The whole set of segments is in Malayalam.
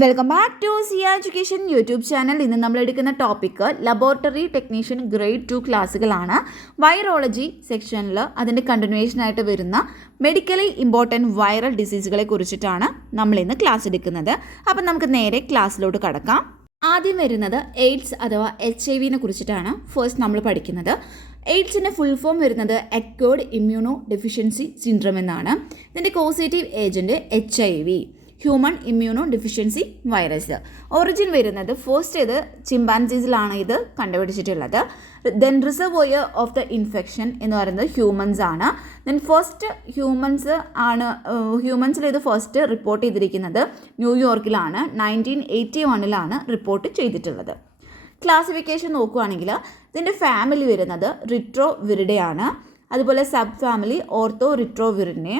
Welcome back to Ziya education YouTube channel. ഇന്ന് നമ്മൾ എടുക്കുന്ന ടോപ്പിക്ക് ലബോറട്ടറി ടെക്നീഷ്യൻ ഗ്രേഡ് 2 ക്ലാസ്സുകളാണ്. വൈറോളജി സെക്ഷനിൽ അതിൻ്റെ കണ്ടിന്യൂഷനായിട്ട് വരുന്ന മെഡിക്കലി ഇമ്പോർട്ടൻറ്റ് വൈറൽ ഡിസീസുകളെ കുറിച്ചിട്ടാണ് നമ്മൾ ഇന്ന് ക്ലാസ് എടുക്കുന്നത്. അപ്പം നമുക്ക് നേരെ ക്ലാസ്സിലോട്ട് കടക്കാം. ആദ്യം വരുന്നത് എയ്ഡ്സ് അഥവാ HIV കുറിച്ചിട്ടാണ് ഫസ്റ്റ് നമ്മൾ പഠിക്കുന്നത്. എയ്ഡ്സിൻ്റെ ഫുൾ ഫോം വരുന്നത് അക്വേർഡ് ഇമ്മ്യൂണോ ഡെഫിഷ്യൻസി സിൻഡ്രോം എന്നാണ്. ഇതിൻ്റെ causative agent HIV, human immunodeficiency virus. Origin വരുന്നത് ഫസ്റ്റ് ഇത് ചിമ്പാൻസീസിലാണ് ഇത് കണ്ടുപിടിച്ചിട്ടുള്ളത്. Then reservoir of the infection എന്ന് പറയുന്നത് ഹ്യൂമൻസ് ആണ്. ദെൻ ഫസ്റ്റ് ഹ്യൂമൻസിൽ ഇത് ഫസ്റ്റ് റിപ്പോർട്ട് ചെയ്തിരിക്കുന്നത് ന്യൂയോർക്കിലാണ്. 1981 റിപ്പോർട്ട് ചെയ്തിട്ടുള്ളത്. ക്ലാസിഫിക്കേഷൻ നോക്കുകയാണെങ്കിൽ ഇതിൻ്റെ ഫാമിലി വരുന്നത് റിട്രോവിറിഡയാണ്. അതുപോലെ sub family orthoretrovirinae.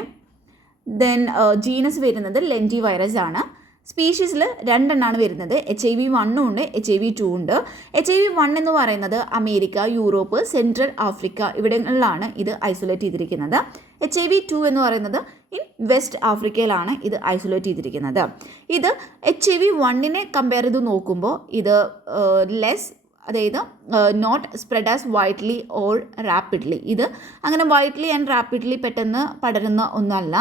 Then genus വരുന്നത് ലെൻറ്റി വൈറസ് ആണ്. സ്പീഷീസിൽ രണ്ടെണ്ണമാണ് വരുന്നത്. HIV-1 ഉണ്ട്, HIV-2 ഉണ്ട്. HIV-1 എന്ന് പറയുന്നത് അമേരിക്ക, യൂറോപ്പ്, സെൻട്രൽ ആഫ്രിക്ക ഇവിടങ്ങളിലാണ് ഇത് ഐസൊലേറ്റ് ചെയ്തിരിക്കുന്നത്. HIV-2 എന്ന് പറയുന്നത് വെസ്റ്റ് ആഫ്രിക്കയിലാണ് ഇത് ഐസൊലേറ്റ് ചെയ്തിരിക്കുന്നത്. ഇത് HIV-1 കമ്പയർ ചെയ്ത് നോക്കുമ്പോൾ ഇത് ലെസ്, അതായത് not spread as widely or rapidly. ഇത് അങ്ങനെ വൈഡ്ലി ആൻഡ് റാപ്പിഡ്ലി പെട്ടെന്ന് പടരുന്ന ഒന്നല്ല.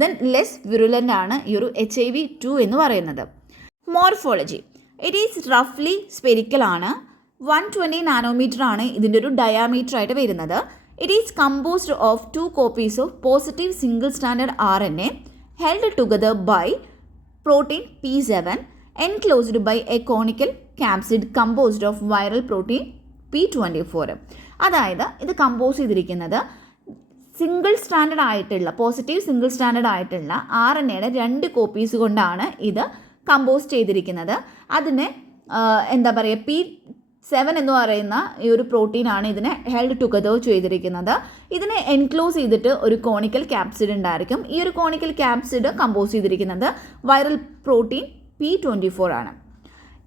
ദെൻ ലെസ് വിറുലൻ്റ് ആണ് ഈ ഒരു HIV-2 എന്ന് പറയുന്നത്. മോർഫോളജി ഇറ്റ് ഈസ് റഫ്ലി സ്പെരിക്കൽ ആണ്. 120 നാനോമീറ്റർ ആണ് ഇതിൻ്റെ ഒരു ഡയാമീറ്റർ ആയിട്ട് വരുന്നത്. It is composed of 2 copies of positive single standard RNA held together by protein P7 enclosed by a conical capsid composed of viral protein P24. അതായത് ഇത് കമ്പോസ് ചെയ്തിരിക്കുന്നത് സിംഗിൾ സ്റ്റാൻഡേർഡ് ആയിട്ടുള്ള പോസിറ്റീവ് സിംഗിൾ സ്റ്റാൻഡേർഡ് ആയിട്ടുള്ള RNAയുടെ 2 കോപ്പീസ് കൊണ്ടാണ് ഇത് കമ്പോസ് ചെയ്തിരിക്കുന്നത്. അതിനെ എന്താ പറയുക, P7 എന്ന് പറയുന്ന ഈ ഒരു പ്രോട്ടീനാണ് ഇതിനെ ഹെൽഡ് ടുഗദർ ചെയ്തിരിക്കുന്നത്. ഇതിനെ എൻക്ലോസ് ചെയ്തിട്ട് ഒരു കോണിക്കൽ ക്യാപ്സിഡ് ഉണ്ടായിരിക്കും. ഈ ഒരു കോണിക്കൽ ക്യാപ്സിഡ് കമ്പോസ് ചെയ്തിരിക്കുന്നത് വൈറൽ പ്രോട്ടീൻ P24 ആണ്.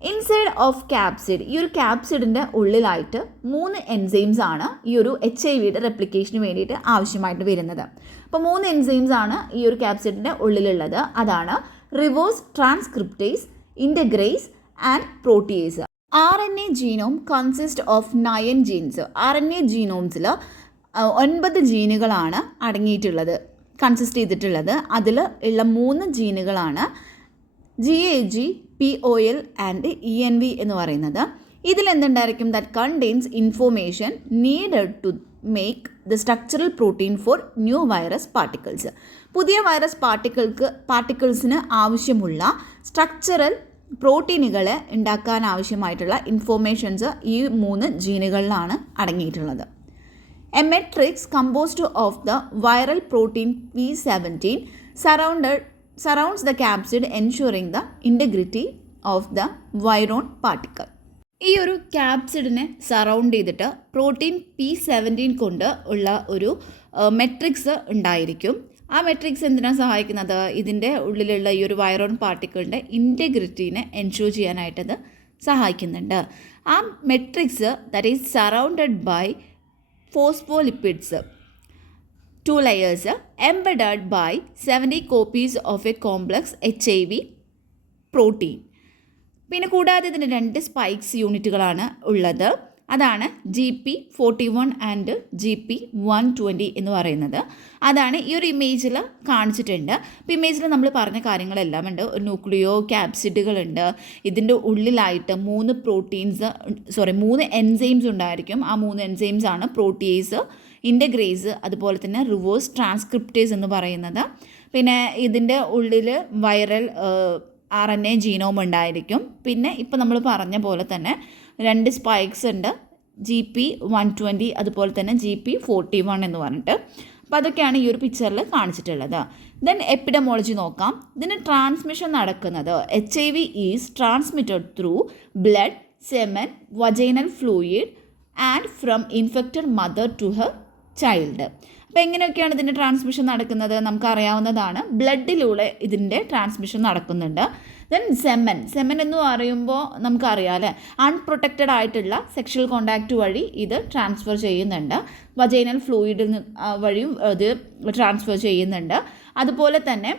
ഇൻസൈഡ് ഓഫ് ക്യാപ്സിഡ്, ഈ ഒരു ക്യാപ്സിഡിൻ്റെ ഉള്ളിലായിട്ട് 3 എൻസൈംസ് ആണ് ഈ ഒരു HIV റെപ്ലിക്കേഷന് വേണ്ടിയിട്ട് ആവശ്യമായിട്ട് വരുന്നത്. അപ്പോൾ 3 എൻസൈംസ് ആണ് ഈ ഒരു ക്യാപ്സിഡിൻ്റെ ഉള്ളിലുള്ളത്. അതാണ് reverse transcriptase, integrase and protease. RNA genome consist of 9 genes. RNA ജീനോംസിൽ 9 ജീനുകളാണ് അടങ്ങിയിട്ടുള്ളത്, കൺസിസ്റ്റ് ചെയ്തിട്ടുള്ളത്. അതിൽ ഉള്ള 3 ജീനുകളാണ് GAG, POL ആൻഡ് ENV എന്ന് പറയുന്നത്. ഇതിലെന്തുണ്ടായിരിക്കും? That contains information needed to make the structural protein for new virus particles. പുതിയ വൈറസ് പാർട്ടിക്കിൾസിന് ആവശ്യമുള്ള സ്ട്രക്ചറൽ പ്രോട്ടീനുകളെ ഉണ്ടാക്കാൻ ആവശ്യമായിട്ടുള്ള ഇൻഫോർമേഷൻസ് ഈ 3 ജീനുകളിലാണ് അടങ്ങിയിട്ടുള്ളത്. A matrix composed of the viral protein P17 surrounds the capsid ensuring the integrity of the viron particle. ഈ ഒരു ക്യാപ്സിഡിനെ സറൗണ്ട് ചെയ്തിട്ട് പ്രോട്ടീൻ P17 കൊണ്ട് ഉള്ള ഒരു മെട്രിക്സ് ഉണ്ടായിരിക്കും. ആ മെട്രിക്സ് എന്തിനാണ് സഹായിക്കുന്നത്? ഇതിൻ്റെ ഉള്ളിലുള്ള ഈ ഒരു വൈറോൺ പാർട്ടിക്കിളിൻ്റെ ഇൻറ്റഗ്രിറ്റീനെ എൻഷുർ ചെയ്യാനായിട്ടത് സഹായിക്കുന്നുണ്ട്. ആ matrix that is surrounded by phospholipids, 2 layers embedded by 70 copies of a complex HIV protein. പിന്നെ കൂടാതെ ഇതിന് 2 സ്പൈക്സ് യൂണിറ്റുകളാണ് ഉള്ളത്. അതാണ് GP41 ആൻഡ് GP120 എന്ന് പറയുന്നത്. അതാണ് ഈ ഒരു ഇമേജിൽ കാണിച്ചിട്ടുണ്ട്. അപ്പോൾ ഇമേജിൽ നമ്മൾ പറഞ്ഞ കാര്യങ്ങളെല്ലാം ഉണ്ട്. ഒരു ന്യൂക്ലിയോ ക്യാപ്സിഡുകളുണ്ട്. ഇതിൻ്റെ ഉള്ളിലായിട്ട് 3 എൻസൈംസ് ഉണ്ടായിരിക്കും. ആ 3 എൻസൈംസ് ആണ് പ്രോട്ടിയേസ്, ഇൻ്റഗ്രേസ്, അതുപോലെ തന്നെ റിവേഴ്സ് ട്രാൻസ്ക്രിപ്റ്റേസ് എന്ന് പറയുന്നത്. പിന്നെ ഇതിൻ്റെ ഉള്ളിൽ വൈറൽ RNA ജീനോം ഉണ്ടായിരിക്കും. പിന്നെ ഇപ്പോൾ നമ്മൾ പറഞ്ഞ പോലെ തന്നെ 2 സ്പൈക്സ് ഉണ്ട്, GP120 അതുപോലെ തന്നെ GP41 എന്ന് പറഞ്ഞിട്ട്. അപ്പോൾ അതൊക്കെയാണ് ഈ ഒരു പിക്ചറിൽ കാണിച്ചിട്ടുള്ളത്. ദെൻ എപ്പിഡമോളജി നോക്കാം. ഇതിന് ട്രാൻസ്മിഷൻ നടക്കുന്നത് HIV is transmitted through blood, semen, vaginal fluid and from infected mother to her child. അപ്പോൾ എങ്ങനെയൊക്കെയാണ് ഇതിൻ്റെ ട്രാൻസ്മിഷൻ നടക്കുന്നത്? നമുക്കറിയാവുന്നതാണ്. ബ്ലഡിലൂടെ ഇതിൻ്റെ ട്രാൻസ്മിഷൻ നടക്കുന്നുണ്ട്. ദെൻ സെമൻ എന്ന് പറയുമ്പോൾ നമുക്കറിയാം അല്ലേ, അൺപ്രൊട്ടക്റ്റഡ് ആയിട്ടുള്ള സെക്ഷൽ കോണ്ടാക്റ്റ് വഴി ഇത് ട്രാൻസ്ഫർ ചെയ്യുന്നുണ്ട്. വജൈനൽ ഫ്ലൂയിഡിൽ വഴിയും ഇത് ട്രാൻസ്ഫർ ചെയ്യുന്നുണ്ട്. അതുപോലെ തന്നെ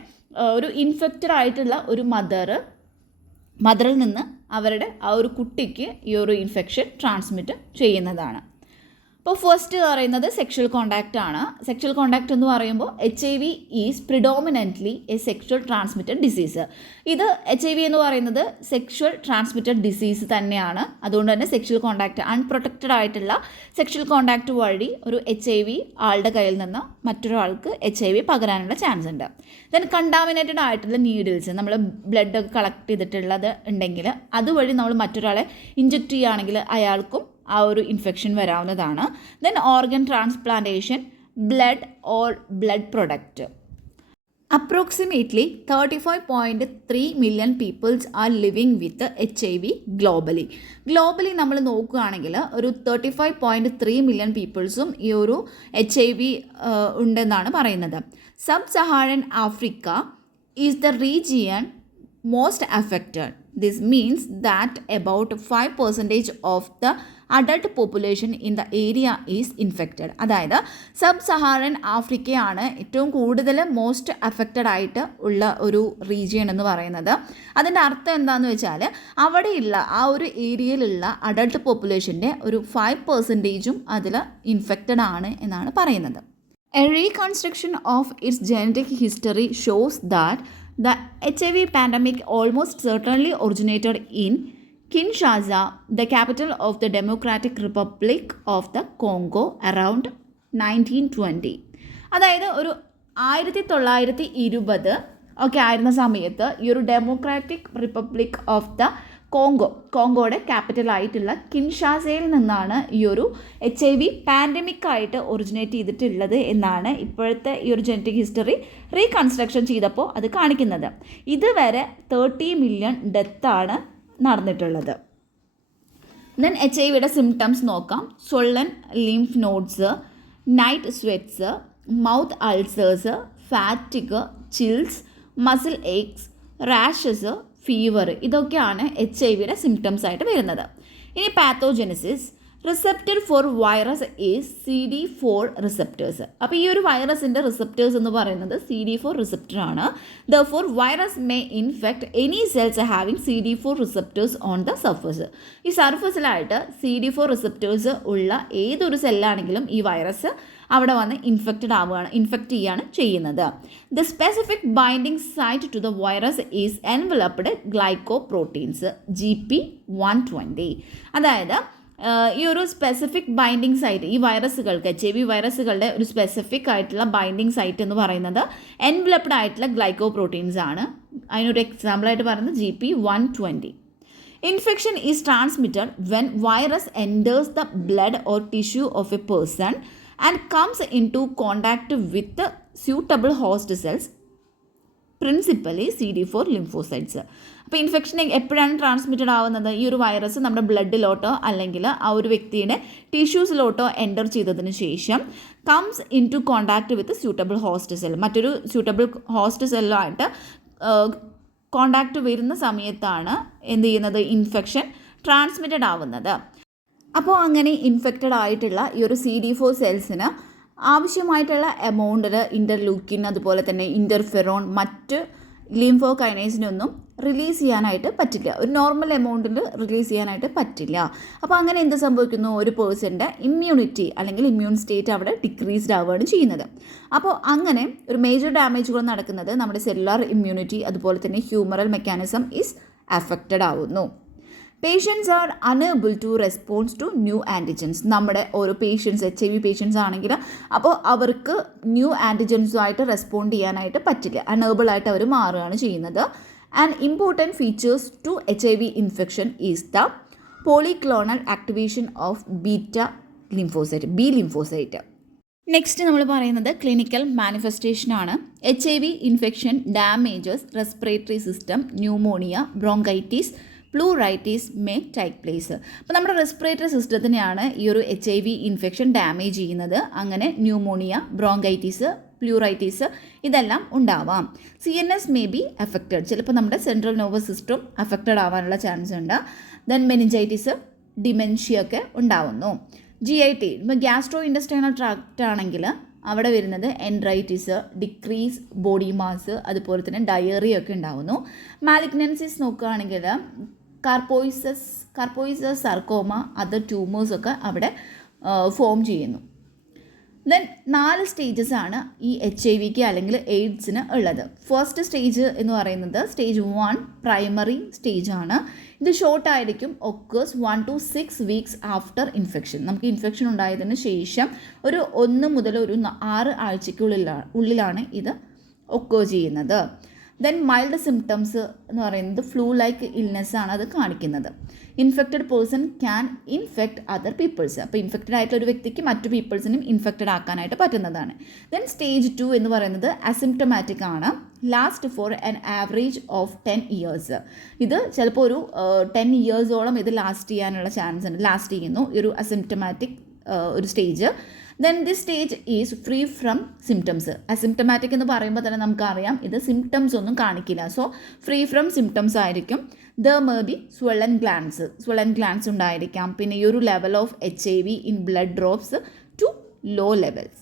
ഒരു ഇൻഫെക്റ്റഡ് ആയിട്ടുള്ള ഒരു മദർ മദറിൽ നിന്ന് അവരുടെ ആ ഒരു കുട്ടിക്ക് ഈ ഒരു ഇൻഫെക്ഷൻ ട്രാൻസ്മിറ്റ് ചെയ്യുന്നതാണ്. അപ്പോൾ ഫസ്റ്റ് പറയുന്നത് സെക്ഷൽ കോണ്ടാക്റ്റ് ആണ്. സെക്ഷൽ കോണ്ടാക്റ്റ് എന്ന് പറയുമ്പോൾ HIV is predominantly A sexual transmitted disease. ഇത് HIV എന്ന് പറയുന്നത് സെക്ഷൽ ട്രാൻസ്മിറ്റഡ് ഡിസീസ് തന്നെയാണ്. അതുകൊണ്ട് തന്നെ സെക്ഷൽ കോണ്ടാക്റ്റ് അൺപ്രൊട്ടക്റ്റഡ് ആയിട്ടുള്ള സെക്ഷൽ കോണ്ടാക്റ്റ് വഴി ഒരു HIV ആളുടെ കയ്യിൽ നിന്ന് മറ്റൊരാൾക്ക് HIV പകരാനുള്ള ചാൻസ് ഉണ്ട്. ദെൻ കണ്ടാമിനേറ്റഡ് ആയിട്ടുള്ള നീഡിൽസ്, നമ്മൾ ബ്ലഡ് ഒക്കെ കളക്ട് ചെയ്തിട്ടുള്ളത് ഉണ്ടെങ്കിൽ അതുവഴി നമ്മൾ മറ്റൊരാളെ ഇഞ്ചെക്റ്റ് ചെയ്യുകയാണെങ്കിൽ അയാൾക്കും ആ ഒരു ഇൻഫെക്ഷൻ വരാവുന്നതാണ്. Then organ transplantation, blood or blood product. Approximately 35.3 million peoples are living with HIV globally നമ്മൾ നോക്കുകയാണെങ്കിൽ ഒരു 35.3 മില്യൺ പീപ്പിൾസും ഈ ഒരു HIV ഉണ്ടെന്നാണ് പറയുന്നത്. Sub Saharan Africa is the region most affected. This means that about 5% of the adult population in the area is infected. അതായത് സബ് സഹാറൻ ആഫ്രിക്കയാണ് ഏറ്റവും കൂടുതൽ മോസ്റ്റ് അഫക്റ്റഡ് ആയിട്ട് ഉള്ള ഒരു റീജിയൻ എന്ന് പറയുന്നത്. അതിൻ്റെ അർത്ഥം എന്താണെന്ന് വെച്ചാൽ അവിടെയുള്ള ആ ഒരു ഏരിയയിലുള്ള അഡൾട്ട് പോപ്പുലേഷൻ്റെ ഒരു 5% അതിൽ ഇൻഫെക്റ്റഡ് ആണ് എന്നാണ് പറയുന്നത്. A reconstruction of its genetic history shows that the HIV pandemic almost certainly originated in Kinshasa, the capital of the Democratic Republic of the Congo, around 1920. അതായത് ഒരു 1920 ഒക്കെ ആയിരുന്ന സമയത്ത് ഈ ഒരു ഡെമോക്രാറ്റിക് റിപ്പബ്ലിക് ഓഫ് ദ കോങ്കോയുടെ ക്യാപിറ്റലായിട്ടുള്ള കിൻഷാസയിൽ നിന്നാണ് ഈ ഒരു HIV പാൻഡമിക്കായിട്ട് ഒറിജിനേറ്റ് ചെയ്തിട്ടുള്ളത് എന്നാണ് ഇപ്പോഴത്തെ ഈ ഒരു ജനറ്റിക് ഹിസ്റ്ററി റീകൺസ്ട്രക്ഷൻ ചെയ്തപ്പോൾ അത് കാണിക്കുന്നത്. ഇതുവരെ 30 മില്യൺ ഡെത്താണ് നടന്നിട്ടുള്ളത്. ദെൻ HIV സിംറ്റംസ് നോക്കാം. Swollen lymph nodes, night sweats, mouth ulcers, fatigue, chills, muscle aches, rashes, fever, ഇതൊക്കെയാണ് HIV സിംറ്റംസ് ആയിട്ട് വരുന്നത്. ഇനി pathogenesis. Receptor for virus is CD4 receptors. അപ്പോൾ ഈ ഒരു വൈറസിൻ്റെ റിസപ്റ്റേഴ്സ് എന്ന് പറയുന്നത് CD4 റിസപ്റ്റർ ആണ്. Therefore virus may infect any cells having CD4 receptors on the surface. ഈ സർഫസിലായിട്ട് CD4 റിസപ്റ്റേഴ്സ് ഉള്ള ഏതൊരു സെല്ലാണെങ്കിലും ഈ വൈറസ് അവിടെ വന്ന് ഇൻഫെക്റ്റ് ചെയ്യാണ് ചെയ്യുന്നത്. The specific binding site to the virus is enveloped glycoproteins GP120. അതായത് ഈ ഒരു സ്പെസിഫിക് ബൈൻഡിങ് സൈറ്റ് ഈ വൈറസുകൾക്ക് HIV വൈറസുകളുടെ ഒരു സ്പെസിഫിക് ആയിട്ടുള്ള ബൈൻഡിങ് സൈറ്റ് എന്ന് പറയുന്നത് എൻവലപ്ഡ് ആയിട്ടുള്ള ഗ്ലൈക്കോപ്രോട്ടീൻസ് ആണ്. അതിനൊരു എക്സാമ്പിളായിട്ട് പറയുന്നത് GP120. Infection is transmitted when virus enters the blood or tissue of a person and comes into contact with the suitable host cells, principally CD4 lymphocytes. അപ്പോൾ ഇൻഫെക്ഷൻ എപ്പോഴാണ് ട്രാൻസ്മിറ്റഡ് ആവുന്നത്? ഈ ഒരു വൈറസ് നമ്മുടെ ബ്ലഡിലോട്ടോ അല്ലെങ്കിൽ ആ ഒരു വ്യക്തിയുടെ ടിഷ്യൂസിലോട്ടോ എൻ്റർ ചെയ്തതിന് ശേഷം comes in to contact with suitable host cell, മറ്റൊരു സ്യൂട്ടബിൾ ഹോസ്റ്റ് സെല്ലുമായിട്ട് കോണ്ടാക്ട് വരുന്ന സമയത്താണ് എന്ത് ചെയ്യുന്നത്? ഇൻഫെക്ഷൻ ട്രാൻസ്മിറ്റഡ് ആവുന്നത്. അപ്പോൾ അങ്ങനെ ഇൻഫെക്റ്റഡ് ആയിട്ടുള്ള ഈ ഒരു CD4 സെൽസിന് ആവശ്യമായിട്ടുള്ള എമൗണ്ടിൽ ഇൻ്റർലൂക്കിൻ, അതുപോലെ തന്നെ ഇൻ്റർഫെറോൺ, മറ്റ് ലിംഫോകൈനേസിനൊന്നും റിലീസ് ചെയ്യാനായിട്ട് പറ്റില്ല. ഒരു നോർമൽ എമൗണ്ടിൽ റിലീസ് ചെയ്യാനായിട്ട് പറ്റില്ല. അപ്പോൾ അങ്ങനെ എന്ത് സംഭവിക്കുന്നു? ഒരു പേഴ്സൻ്റെ ഇമ്മ്യൂണിറ്റി അല്ലെങ്കിൽ ഇമ്മ്യൂൺ സ്റ്റേറ്റ് അവിടെ ഡിക്രീസ്ഡ് ആവുകയാണ് ചെയ്യുന്നത്. അപ്പോൾ അങ്ങനെ ഒരു മേജർ ഡാമേജുകൾ നടക്കുന്നത് നമ്മുടെ സെല്ലുലാർ ഇമ്മ്യൂണിറ്റി, അതുപോലെ തന്നെ ഹ്യൂമറൽ മെക്കാനിസം ഈസ് അഫക്റ്റഡ് ആവുന്നു. Patients are unable to response to new antigens. നമ്മുടെ ഓരോ പേഷ്യൻസ് HIV പേഷ്യൻസ് ആണെങ്കിൽ അപ്പോൾ അവർക്ക് ന്യൂ ആൻറ്റിജൻസുമായിട്ട് റെസ്പോണ്ട് ചെയ്യാനായിട്ട് പറ്റില്ല, അൺഎബിൾ ആയിട്ട് അവർ മാറുകയാണ് ചെയ്യുന്നത്. And important features to HIV infection is the polyclonal activation of beta lymphocyte, B lymphocyte. Next നമ്മൾ പറയുന്നത് ക്ലിനിക്കൽ മാനിഫെസ്റ്റേഷനാണ്. HIV infection damages respiratory system, pneumonia, bronchitis, pleuritis may take place. അപ്പോൾ നമ്മുടെ റെസ്പിറേറ്ററി സിസ്റ്റത്തിനെയാണ് ഈ ഒരു HIV ഇൻഫെക്ഷൻ ഡാമേജ് ചെയ്യുന്നത്. അങ്ങനെ ന്യൂമോണിയ, ബ്രോങ്കൈറ്റിസ്, പ്ലൂറൈറ്റീസ് ഇതെല്ലാം ഉണ്ടാവാം. CNS മേ ബി അഫക്റ്റഡ്, ചിലപ്പോൾ നമ്മുടെ സെൻട്രൽ നെർവസ് സിസ്റ്റം അഫക്റ്റഡ് ആവാനുള്ള ചാൻസ് ഉണ്ട്. ദെൻ മെനിഞ്ചൈറ്റിസ്, ഡിമെൻഷ്യ ഒക്കെ ഉണ്ടാവുന്നു. GIT, ഇപ്പോൾ ഗ്യാസ്ട്രോ ഇൻറ്റസ്റ്റൈനൽ ട്രാക്റ്റ് ആണെങ്കിൽ അവിടെ വരുന്നത് എൻഡ്രൈറ്റിസ്, ഡിക്രീസ് ബോഡി മാസ്, അതുപോലെ തന്നെ ഡയറിയ ഒക്കെ ഉണ്ടാവുന്നു. മാലിഗ്നൻസിസ് നോക്കുകയാണെങ്കിൽ കാർപ്പോയിസസ് സർക്കോമ, അതർ ട്യൂമേഴ്സൊക്കെ അവിടെ ഫോം ചെയ്യുന്നു. ദെൻ 4 സ്റ്റേജസ് ആണ് ഈ HIV അല്ലെങ്കിൽ എയ്ഡ്സിന് ഉള്ളത്. ഫസ്റ്റ് സ്റ്റേജ് എന്ന് പറയുന്നത് സ്റ്റേജ് 1 പ്രൈമറി സ്റ്റേജ് ആണ്. ഇത് ഷോർട്ട് ആയിരിക്കും, occurs 1 to 6 weeks after infection. നമുക്ക് ഇൻഫെക്ഷൻ ഉണ്ടായതിന് ശേഷം ഒരു 1 മുതൽ ഒരു 6 ആഴ്ചയ്ക്കുള്ളിലാണ് ഇത് ഒക്കേർ ചെയ്യുന്നത്. ദെൻ മൈൽഡ് സിംറ്റംസ് എന്ന് പറയുന്നത് ഫ്ലൂ ലൈക്ക് ഇൽനെസ് ആണ് അത് കാണിക്കുന്നത്. Infected person can infect other peoples. അപ്പോൾ ഇൻഫെക്റ്റഡ് ആയിട്ടുള്ള ഒരു വ്യക്തിക്ക് മറ്റു പീപ്പിൾസിനും ഇൻഫെക്റ്റഡ് ആക്കാനായിട്ട് പറ്റുന്നതാണ്. ദെൻ സ്റ്റേജ് 2 എന്ന് പറയുന്നത് അസിംപ്റ്റമാറ്റിക് ആണ്, last for an average of 10 years. ഇത് ചിലപ്പോൾ ഒരു 10 ഇയേഴ്സോളം ഇത് ലാസ്റ്റ് ചെയ്യാനുള്ള ചാൻസ് ഉണ്ട്, ലാസ്റ്റ് ചെയ്യുന്നു ഈ ഒരു അസിംപ്റ്റമാറ്റിക് ഒരു stage. Then this stage is free from symptoms. Asymptomatic എന്ന് പറയുമ്പോൾ തന്നെ നമുക്കറിയാം ഇത് സിംറ്റംസ് ഒന്നും കാണിക്കില്ല, സോ ഫ്രീ ഫ്രം സിംറ്റംസ് ആയിരിക്കും. There may be swollen glands ഉണ്ടായിരിക്കാം. പിന്നെ ഈ ഒരു level of HIV in blood drops to low levels.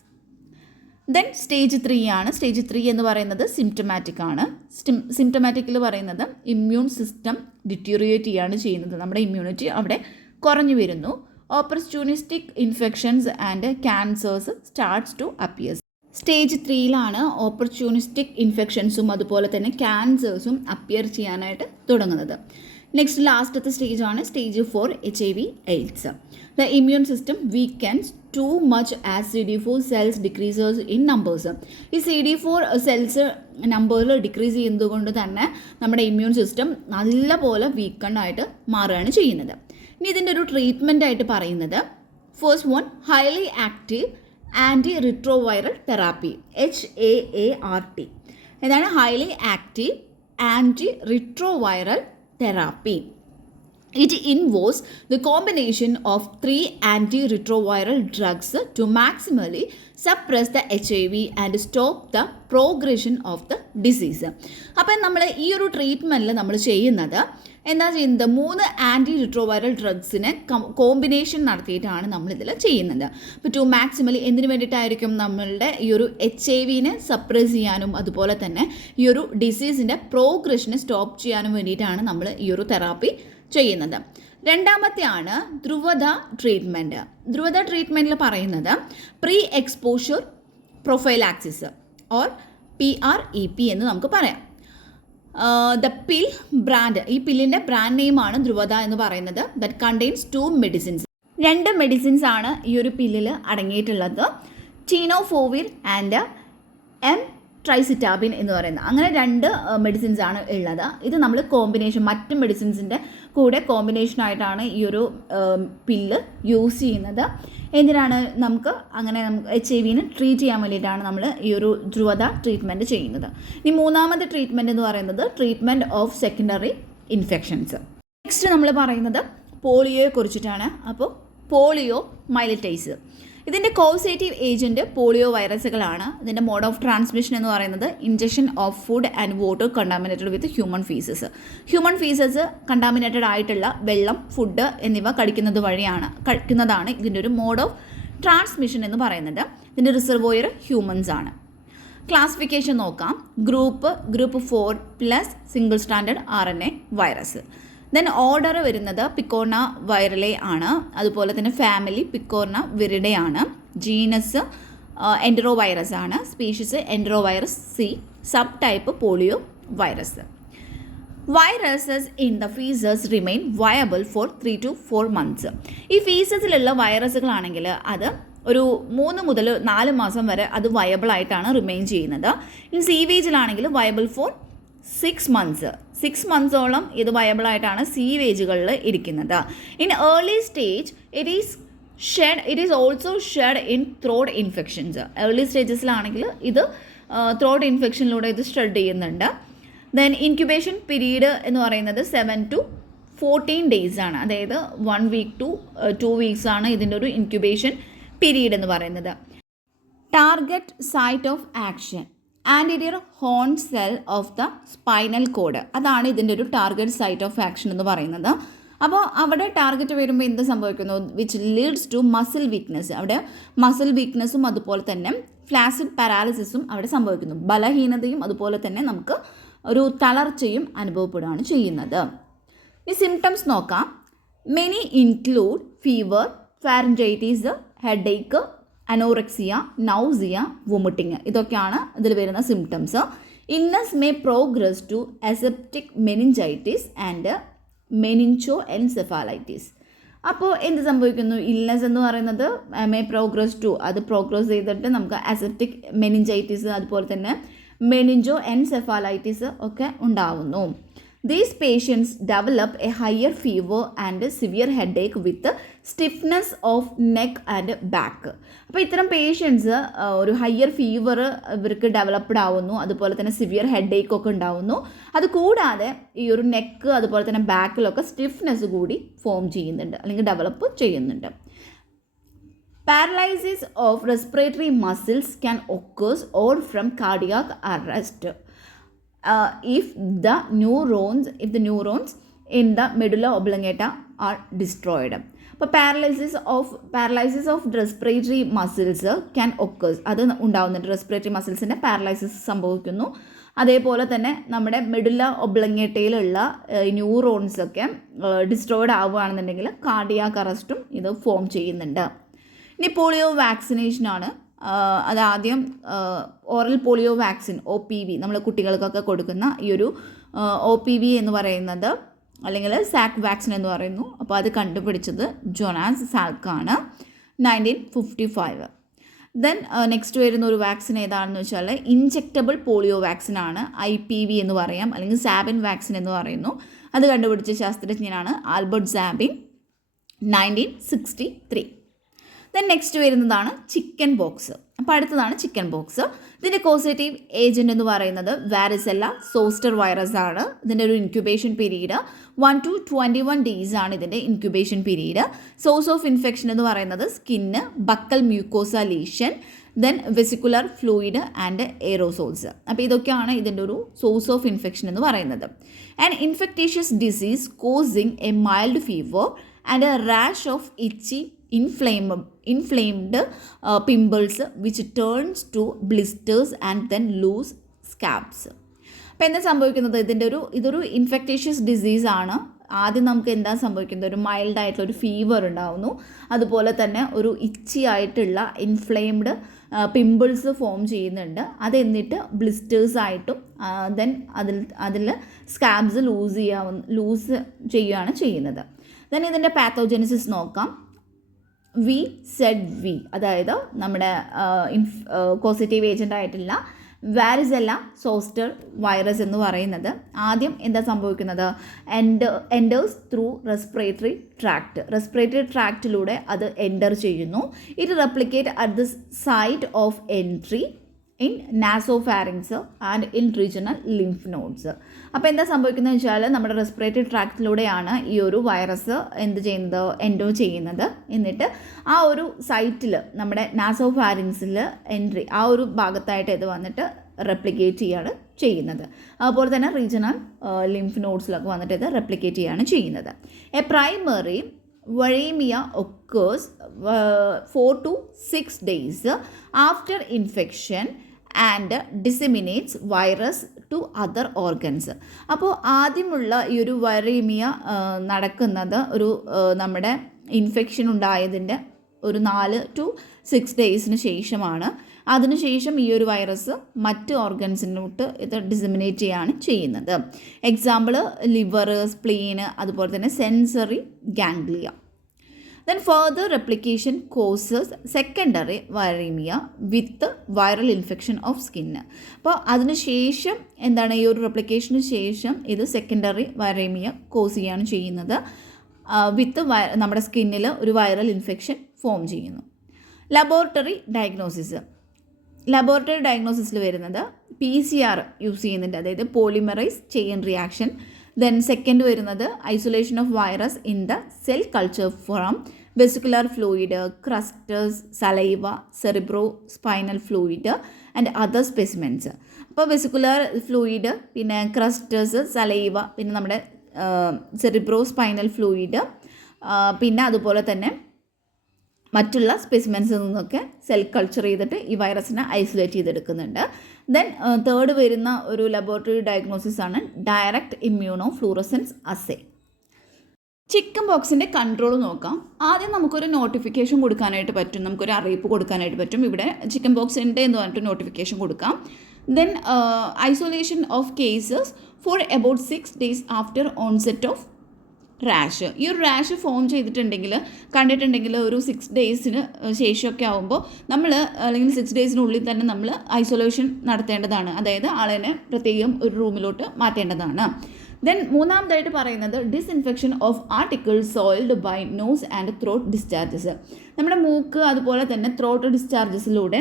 Then stage 3 ആണ്. സ്റ്റേജ് 3 എന്ന് പറയുന്നത് സിംറ്റമാറ്റിക് ആണ്. സിംറ്റമാറ്റിക്കിൽ പറയുന്നത് ഇമ്മ്യൂൺ സിസ്റ്റം ഡിറ്റീറിയേറ്റ് ചെയ്യാണ് ചെയ്യുന്നത്, നമ്മുടെ ഇമ്മ്യൂണിറ്റി അവിടെ കുറഞ്ഞു വരുന്നു. Opportunistic infections and cancers starts to appear. Stage 3 opportunistic ഇൻഫെക്ഷൻസും അതുപോലെ തന്നെ ക്യാൻസേഴ്സും അപ്പിയർ ചെയ്യാനായിട്ട് തുടങ്ങുന്നത്. നെക്സ്റ്റ് ലാസ്റ്റത്തെ സ്റ്റേജ് ആണ് stage 4 HIV AIDS. The immune system weakens too much as CD4 cells decreases in numbers. ഈ CD4 സെൽസ് നമ്പറിൽ ഡിക്രീസ് ചെയ്യുന്നത് കൊണ്ട് തന്നെ നമ്മുടെ ഇമ്മ്യൂൺ സിസ്റ്റം നല്ലപോലെ വീക്കണ്ടായിട്ട് മാറുകയാണ് ചെയ്യുന്നത്. ഇനി ഇതിൻ്റെ ഒരു ട്രീറ്റ്മെൻ്റ് ആയിട്ട് പറയുന്നത് first one highly active anti retroviral therapy, HAART. ഇതാണ് highly active anti retroviral therapy. It involves the combination of 3 antiretroviral drugs to maximally suppress the HIV and stop the progression of the disease. അപ്പോൾ നമ്മൾ ഈ ഒരു ട്രീറ്റ്മെൻറ്റിൽ നമ്മൾ ചെയ്യുന്നത് 3 ആൻറ്റി റിട്രോവൈറൽ ഡ്രഗ്സിനെ കോമ്പിനേഷൻ നടത്തിയിട്ടാണ് നമ്മളിതിൽ ചെയ്യുന്നത്. അപ്പോൾ ടു മാക്സിമലി എന്തിനു വേണ്ടിയിട്ടായിരിക്കും? നമ്മളുടെ ഈ ഒരു HIV സപ്രസ് ചെയ്യാനും അതുപോലെ തന്നെ ഈ ഒരു ഡിസീസിൻ്റെ പ്രോഗ്രഷനെ സ്റ്റോപ്പ് ചെയ്യാനും വേണ്ടിയിട്ടാണ് നമ്മൾ ഈ ഒരു തെറാപ്പി ചെയ്യുന്നത്. രണ്ടാമത്തെയാണ് ധ്രുവത ട്രീറ്റ്മെൻറ്റ്. ധ്രുവത ട്രീറ്റ്മെൻറ്റിൽ പറയുന്നത് pre exposure prophylaxis or PrEP എന്ന് നമുക്ക് പറയാം. ദ പിൽ ബ്രാൻഡ്, ഈ പില്ലിൻ്റെ ബ്രാൻഡ് നെയിമാണ് ധ്രുവത എന്ന് പറയുന്നത്. That contains 2 medicines. 2 മെഡിസിൻസ് ആണ് ഈ ഒരു പില്ലിൽ അടങ്ങിയിട്ടുള്ളത്, ടീനോഫോവിർ ആൻഡ് ട്രൈസിറ്റാബിൻ എന്ന് പറയുന്നത്. അങ്ങനെ 2 മെഡിസിൻസ് ആണ് ഉള്ളത്. ഇത് നമ്മൾ കോമ്പിനേഷൻ മറ്റ് മെഡിസിൻസിൻ്റെ കൂടെ കോമ്പിനേഷനായിട്ടാണ് ഈ ഒരു പില്ല് യൂസ് ചെയ്യുന്നത്. എന്തിനാണ്? നമുക്ക് അങ്ങനെ HIV ട്രീറ്റ് ചെയ്യാൻ വേണ്ടിയിട്ടാണ് നമ്മൾ ഈ ഒരു ധ്രുവത ട്രീറ്റ്മെൻറ്റ് ചെയ്യുന്നത്. ഇനി മൂന്നാമത്തെ ട്രീറ്റ്മെൻറ്റ് എന്ന് പറയുന്നത് treatment of secondary infections. Next നമ്മൾ പറയുന്നത് പോളിയോയെ കുറിച്ചിട്ടാണ്. അപ്പോൾ പോളിയോ മൈലറ്റൈസ്, ഇതിൻ്റെ കോസേറ്റീവ് ഏജൻറ്റ് പോളിയോ വൈറസുകളാണ്. ഇതിൻ്റെ മോഡ് ഓഫ് ട്രാൻസ്മിഷൻ എന്ന് പറയുന്നത് ingestion of food and water contaminated with human faeces. Human faeces contaminated ആയിട്ടുള്ള വെള്ളം, ഫുഡ് എന്നിവ കഴിക്കുന്നതാണ് ഇതിൻ്റെ ഒരു മോഡ് ഓഫ് ട്രാൻസ്മിഷൻ എന്ന് പറയുന്നത്. ഇതിൻ്റെ റിസർവോയർ ഹ്യൂമൻസ് ആണ്. ക്ലാസിഫിക്കേഷൻ നോക്കാം. Group 4+ single standard RNA virus. Then order വരുന്നത് പിക്കോർണ വൈറലെ ആണ്. അതുപോലെ തന്നെ ഫാമിലി പിക്കോർണ വിറിഡെ ആണ്. ജീനസ് എൻഡറോ വൈറസ് ആണ്. Species enterovirus C. Sub type poliovirus. Viruses in the faeces remain viable for 3 to 4 months. ഈ ഫീസസിലുള്ള വൈറസുകളാണെങ്കിൽ അത് ഒരു 3 മുതൽ 4 മാസം വരെ അത് വയബിളായിട്ടാണ് റിമെയിൻ ചെയ്യുന്നത്. ഇൻ സീവേജിലാണെങ്കിൽ വയബിൾ ഫോർ 6 months. 6 monthsോളം ഇത് വയബിളായിട്ടാണ് സീവേജുകളിൽ ഇരിക്കുന്നത്. In early stage it is also shed in throat infections. Early സ്റ്റേജസിലാണെങ്കിൽ ഇത് ത്രോട്ട് ഇൻഫെക്ഷനിലൂടെ ഇത് ഷെഡ് ചെയ്യുന്നുണ്ട്. ദെൻ ഇൻക്യുബേഷൻ പീരീഡ് എന്ന് പറയുന്നത് 7 to 14 days ആണ്. അതായത് 1 week to 2 weeks ആണ് ഇതിൻ്റെ ഒരു ഇൻക്യുബേഷൻ പീരീഡ് എന്ന് പറയുന്നത്. Target site of action anterior horn cell of the spinal cord, അതാണ് ഇതിൻ്റെ ഒരു ടാർഗറ്റ് സൈറ്റ് ഓഫ് ആക്ഷൻ എന്ന് പറയുന്നത്. അപ്പോൾ അവിടെ ടാർഗറ്റ് വരുമ്പോൾ എന്ത് സംഭവിക്കുന്നു? Which leads to muscle weakness. അവിടെ മസിൽ വീക്ക്നെസ്സും അതുപോലെ തന്നെ ഫ്ലാസിഡ് പാരാലിസിസും അവിടെ സംഭവിക്കുന്നു. ബലഹീനതയും അതുപോലെ തന്നെ നമുക്ക് ഒരു തളർച്ചയും അനുഭവപ്പെടുകയാണ് ചെയ്യുന്നത്. ഈ സിംറ്റംസ് നോക്കാം. Many include fever, pharyngitis, headache, anorexia, nausea, vomiting. ഇതൊക്കെയാണ് ഇതിൽ വരുന്ന symptoms. Illness may progress to aseptic meningitis and meningoencephalitis. അപ്പോൾ എന്ത് സംഭവിക്കുന്നു? ഇൽനെസ് എന്ന് പറയുന്നത് മേ പ്രോഗ്രസ് ടു, അത് പ്രോഗ്രസ് ചെയ്തിട്ട് നമുക്ക് അസെപ്റ്റിക് മെനിഞ്ചൈറ്റിസ് അതുപോലെ തന്നെ മെനിഞ്ചോ എൻസെഫാലൈറ്റിസ് ഒക്കെ ഉണ്ടാവുന്നു. These patients develop a higher fever and severe headache with stiffness of neck and back. അപ്പോൾ ഇത്തരം പേഷ്യൻസ് ഒരു ഹയർ ഫീവർ ഇവർക്ക് ഡെവലപ്ഡ് ആവുന്നു, അതുപോലെ തന്നെ സിവിയർ ഹെഡേക്ക് ഒക്കെ ഉണ്ടാവുന്നു. അതുകൂടാതെ ഈ ഒരു നെക്ക് അതുപോലെ തന്നെ ബാക്കിലൊക്കെ സ്റ്റിഫ്നെസ് കൂടി ഫോം ചെയ്യുന്നുണ്ട് അല്ലെങ്കിൽ ഡെവലപ്പ് ചെയ്യുന്നുണ്ട്. Paralysis of respiratory muscles can occur or from cardiac arrest. If the neurons in the medulla oblongata are destroyed. അപ്പോൾ paralysis of respiratory muscles can occurs, അത് ഉണ്ടാവുന്നുണ്ട്. റെസ്പിറേറ്ററി മസിൽസിൻ്റെ പാരലൈസിസ് സംഭവിക്കുന്നു. അതേപോലെ തന്നെ നമ്മുടെ മെഡുല ഒബ്ലങ്ങേറ്റയിലുള്ള ന്യൂറോൺസൊക്കെ ഡിസ്ട്രോയിഡ് ആവുകയാണെന്നുണ്ടെങ്കിൽ കാർഡിയാക് അറസ്റ്റും ഇത് ഫോം ചെയ്യുന്നുണ്ട്. ഇനി പോളിയോ വാക്സിനേഷനാണ്. അതാദ്യം ഓറൽ പോളിയോ വാക്സിൻ OPV നമ്മൾ കുട്ടികൾക്കൊക്കെ കൊടുക്കുന്ന ഈ ഒരു OPV എന്ന് പറയുന്നത് അല്ലെങ്കിൽ സാക്ക് വാക്സിൻ എന്ന് പറയുന്നു. അപ്പോൾ അത് കണ്ടുപിടിച്ചത് ജോനാസ് സാൽക്കാണ് 1955. ദെൻ നെക്സ്റ്റ് വരുന്ന ഒരു വാക്സിൻ ഏതാണെന്ന് വെച്ചാൽ ഇൻജെക്റ്റബിൾ പോളിയോ വാക്സിനാണ്. IPV എന്ന് പറയാം, അല്ലെങ്കിൽ സാബിൻ വാക്സിൻ എന്ന് പറയുന്നു. അത് കണ്ടുപിടിച്ച ശാസ്ത്രജ്ഞനാണ് ആൽബർട്ട് സാബിൻ 1963. ദെൻ നെക്സ്റ്റ് വരുന്നതാണ് ചിക്കൻ ബോക്സ്. അപ്പോൾ അടുത്തതാണ് ചിക്കൻ ബോക്സ്. ഇതിൻ്റെ കോസേറ്റീവ് ഏജൻറ്റ് എന്ന് പറയുന്നത് വാരിസെല്ല സോസ്റ്റർ വൈറസ് ആണ്. ഇതിൻ്റെ ഒരു ഇൻക്യുബേഷൻ പീരീഡ് 1 to 21 days ആണ് ഇതിൻ്റെ incubation period. Source of infection എന്ന് പറയുന്നത് skin, buccal mucosa lesion, then vesicular fluid and aerosols. അപ്പോൾ ഇതൊക്കെയാണ് ഇതിൻ്റെ ഒരു സോഴ്സ് ഓഫ് ഇൻഫെക്ഷൻ എന്ന് പറയുന്നത്. And infectious disease causing a mild fever and a rash of itchy inflamed pimples which turns to blisters and then loose scabs. അപ്പോൾ എന്താ സംഭവിക്കുന്നത്? ഇതൊരു ഇൻഫെക്റ്റീഷ്യസ് ഡിസീസാണ്. ആദ്യം നമുക്ക് എന്താ സംഭവിക്കുന്നത്? ഒരു മൈൽഡായിട്ടുള്ളൊരു ഫീവർ ഉണ്ടാവുന്നു, അതുപോലെ തന്നെ ഒരു ഇച്ചി ആയിട്ടുള്ള ഇൻഫ്ലെയിംഡ് പിമ്പിൾസ് ഫോം ചെയ്യുന്നുണ്ട്. അതെന്നിട്ട് ബ്ലിസ്റ്റേഴ്സായിട്ടും ദെൻ അതിൽ സ്കാബ്സ് ലൂസ് ചെയ്യുകയാണ് ചെയ്യുന്നത്. ദെൻ ഇതിൻ്റെ പാത്തോജെനിസിസ് നോക്കാം. VZV, അതായത് നമ്മുടെ കോസിറ്റീവ് ഏജൻ്റ് ആയിട്ടുള്ള വാരിസെല്ല സോസ്റ്റർ വൈറസ് എന്ന് പറയുന്നത് ആദ്യം എന്താ സംഭവിക്കുന്നത്? എൻറ്റേഴ്സ് ത്രൂ റെസ്പിറേറ്ററി ട്രാക്റ്റിലൂടെ അത് എൻ്റർ ചെയ്യുന്നു. It replicate at the site of entry in nasopharynx and in regional lymph nodes. അപ്പോൾ എന്താ സംഭവിക്കുന്നത് വെച്ചാൽ നമ്മുടെ റെസ്പിറേറ്ററി ട്രാക്റ്റിലൂടെയാണ് ഈ ഒരു വൈറസ് എൻഡോ ചെയ്യുന്നത്. എന്നിട്ട് ആ ഒരു സൈറ്റിൽ നമ്മുടെ നാസോഫാരിങ്സിൽ എൻട്രി ആ ഒരു ഭാഗത്തായിട്ട് ഇത് വന്നിട്ട് റെപ്ലിക്കേറ്റ് ചെയ്യാണ് ചെയ്യുന്നത്. അതുപോലെ തന്നെ റീജിയണൽ ലിംഫ് നോഡ്സിലൊക്കെ വന്നിട്ട് ഇത് റെപ്ലിക്കേറ്റ് ചെയ്യാണ് ചെയ്യുന്നത്. A primary viremia occurs 4 to 6 days after infection and disseminates virus to other organs. അപ്പോൾ ആദ്യമുള്ള ഈ ഒരു വൈറീമിയ നടക്കുന്നത് ഒരു നമ്മുടെ ഇൻഫെക്ഷൻ ഉണ്ടായതിൻ്റെ ഒരു 4 to 6 days ശേഷമാണ്. അതിനുശേഷം ഈ ഒരു വൈറസ് മറ്റ് ഓർഗൻസിനോട്ട് ഇത് ഡിസമിനേറ്റ് ചെയ്യാണ് ചെയ്യുന്നത്. എക്സാമ്പിൾ ലിവർ, സ്പ്ലീന്, അതുപോലെ തന്നെ sensory ganglia. Then further replication causes secondary viraemia with viral infection of skin. അപ്പോൾ അതിനുശേഷം എന്താണ്, ഈ ഒരു റെപ്ലിക്കേഷന് ശേഷം ഇത് സെക്കൻഡറി വൈറീമിയ കോസ് ചെയ്യാണ് ചെയ്യുന്നത്. വിത്ത് നമ്മുടെ സ്കിന്നിൽ ഒരു വൈറൽ ഇൻഫെക്ഷൻ ഫോം ചെയ്യുന്നു. ലബോറട്ടറി ഡയഗ്നോസിസിൽ വരുന്നത് PCR യൂസ് ചെയ്യുന്നുണ്ട്, അതായത് polymerase chain reaction. Then second വരുന്നത് isolation of virus in the cell culture from vesicular fluid, crusts, saliva, cerebrospinal fluid and other specimens. അപ്പോൾ വെസിക്കുലർ ഫ്ലൂയിഡ്, പിന്നെ ക്രസ്റ്റേഴ്സ്, സലൈവ, പിന്നെ നമ്മുടെ സെറിബ്രോ സ്പൈനൽ ഫ്ലൂയിഡ്, പിന്നെ അതുപോലെ തന്നെ മറ്റുള്ള സ്പെസിമെൻസിൽ നിന്നൊക്കെ സെൽ കൾച്ചർ ചെയ്തിട്ട് ഈ വൈറസിനെ ഐസൊലേറ്റ് ചെയ്തെടുക്കുന്നുണ്ട്. ദെൻ തേർഡ് വരുന്ന ഒരു ലബോറട്ടറി ഡയഗ്നോസിസ് ആണ് ഡയറക്റ്റ് ഇമ്മ്യൂണോ ഫ്ലൂറസെൻസ് അസേ. ചിക്കൻ ബോക്സിൻ്റെ കൺട്രോൾ നോക്കാം. ആദ്യം നമുക്കൊരു നോട്ടിഫിക്കേഷൻ കൊടുക്കാനായിട്ട് പറ്റും, നമുക്കൊരു അറിയിപ്പ് കൊടുക്കാനായിട്ട് പറ്റും. ഇവിടെ ചിക്കൻ ബോക്സ് ഉണ്ട് എന്ന് പറഞ്ഞിട്ട് നോട്ടിഫിക്കേഷൻ കൊടുക്കാം. Then isolation of cases for about 6 days after onset of rash. ഈ ഒരു റാഷ് ഫോം ചെയ്തിട്ടുണ്ടെങ്കിൽ കണ്ടിട്ടുണ്ടെങ്കിൽ ഒരു 6 days ശേഷമൊക്കെ ആകുമ്പോൾ നമ്മൾ അല്ലെങ്കിൽ 6 days തന്നെ നമ്മൾ ഐസൊലേഷൻ നടത്തേണ്ടതാണ്. അതായത് ആളിനെ പ്രത്യേകം ഒരു റൂമിലോട്ട് മാറ്റേണ്ടതാണ്. ദെൻ മൂന്നാമതായിട്ട് പറയുന്നത് disinfection of articles soiled by nose and throat discharges. നമ്മുടെ മൂക്ക് അതുപോലെ തന്നെ ത്രോട്ട് ഡിസ്ചാർജസിലൂടെ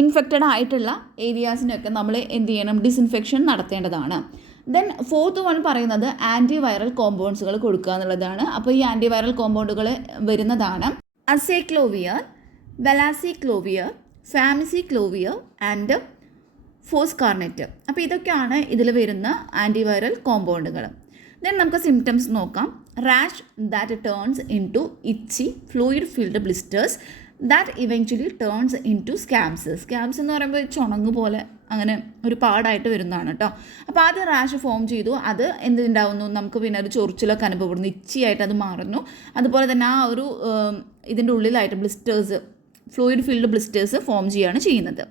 ഇൻഫെക്റ്റഡ് ആയിട്ടുള്ള ഏരിയാസിനൊക്കെ നമ്മൾ എന്ത് ചെയ്യണം, ഡിസ്ഇൻഫെക്ഷൻ നടത്തേണ്ടതാണ്. ദെൻ ഫോർത്ത് വൺ പറയുന്നത് ആൻറ്റിവൈറൽ കോമ്പൗണ്ട്സുകൾ കൊടുക്കുക എന്നുള്ളതാണ്. അപ്പോൾ ഈ ആൻറ്റിവൈറൽ കോമ്പൗണ്ടുകൾ വരുന്നതാണ് അസൈക്ലോവിയർ, വെലാസിക്ലോവിയർ, ഫാമിസിക്ലോവിയർ ആൻഡ് ഫോസ്കാർനെറ്റ്. അപ്പോൾ ഇതൊക്കെയാണ് ഇതിൽ വരുന്ന ആൻറ്റിവൈറൽ കോമ്പൗണ്ടുകൾ. ദെൻ നമുക്ക് സിംറ്റംസ് നോക്കാം. Rash that turns into itchy fluid filled blisters that eventually turns into scabs. Scabs എന്ന് പറയുമ്പോൾ ചുണങ്ങ് പോലെ അങ്ങനെ ഒരു പാടായിട്ട് വരുന്നതാണ് കേട്ടോ. അപ്പോൾ ആദ്യം റാഷ് ഫോം ചെയ്തു, അത് എന്തുണ്ടാവുന്നു, നമുക്ക് പിന്നെ ഒരു ചൊറിച്ചിലൊക്കെ അനുഭവപ്പെടുന്നു, ഇച്ചിയായിട്ട് അത് മാറുന്നു. അതുപോലെ തന്നെ ആ ഒരു ഇതിൻ്റെ ഉള്ളിലായിട്ട് blisters, fluid filled blisters form ചെയ്യുകയാണ് ചെയ്യുന്നത്.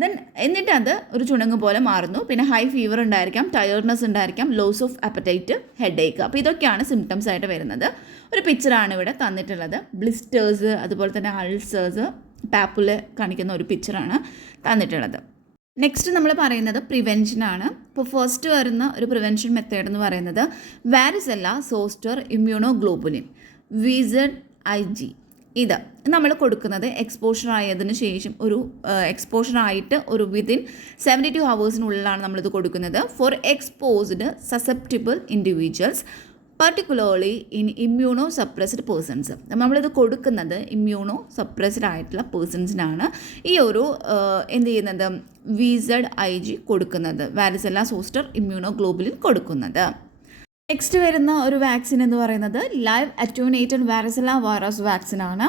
ദെൻ എന്നിട്ട് അത് ഒരു ചുണങ്ങ് പോലെ മാറുന്നു. പിന്നെ ഹൈ ഫീവർ ഉണ്ടായിരിക്കാം, ടയർഡ്നെസ് ഉണ്ടായിരിക്കാം, ലോസ് ഓഫ് അപ്പറ്റൈറ്റ്, ഹെഡ് ഏക്ക്. അപ്പോൾ ഇതൊക്കെയാണ് സിംറ്റംസ് ആയിട്ട് വരുന്നത്. ഒരു പിക്ചറാണ് ഇവിടെ തന്നിട്ടുള്ളത്. ബ്ലിസ്റ്റേഴ്സ് അതുപോലെ തന്നെ അൾസേഴ്സ് പാപ്പുല് കാണിക്കുന്ന ഒരു പിക്ചറാണ് തന്നിട്ടുള്ളത്. നെക്സ്റ്റ് നമ്മൾ പറയുന്നത് പ്രിവെൻഷനാണ്. ഇപ്പോൾ ഫസ്റ്റ് വരുന്ന ഒരു പ്രിവെൻഷൻ മെത്തേഡ് എന്ന് പറയുന്നത് വാരിസെല്ല സോസ്റ്റർ ഇമ്മ്യൂണോഗ്ലോബുലിൻ VZIG. ഇത് നമ്മൾ കൊടുക്കുന്നത് എക്സ്പോഷർ ആയതിനു ശേഷം ഒരു എക്സ്പോഷർ ആയിട്ട് ഒരു വിതിൻ 72 hours നമ്മളിത് കൊടുക്കുന്നത് for exposed susceptible individuals particularly in immunosuppressed persons. നമ്മളിത് കൊടുക്കുന്നത് ഇമ്മ്യൂണോ സപ്രസ്ഡ് ആയിട്ടുള്ള പേഴ്സൺസിനാണ് ഈ ഒരു എന്ത് ചെയ്യുന്നത് VZIG കൊടുക്കുന്നത്, വാരിസെല്ല സോസ്റ്റർ ഇമ്മ്യൂണോഗ്ലോബുലിൻ കൊടുക്കുന്നത്. നെക്സ്റ്റ് വരുന്ന ഒരു വാക്സിൻ എന്ന് പറയുന്നത് ലൈവ് അറ്റ്യൂനേറ്റഡ് വാരിസെല്ല വൈറസ് വാക്സിനാണ്.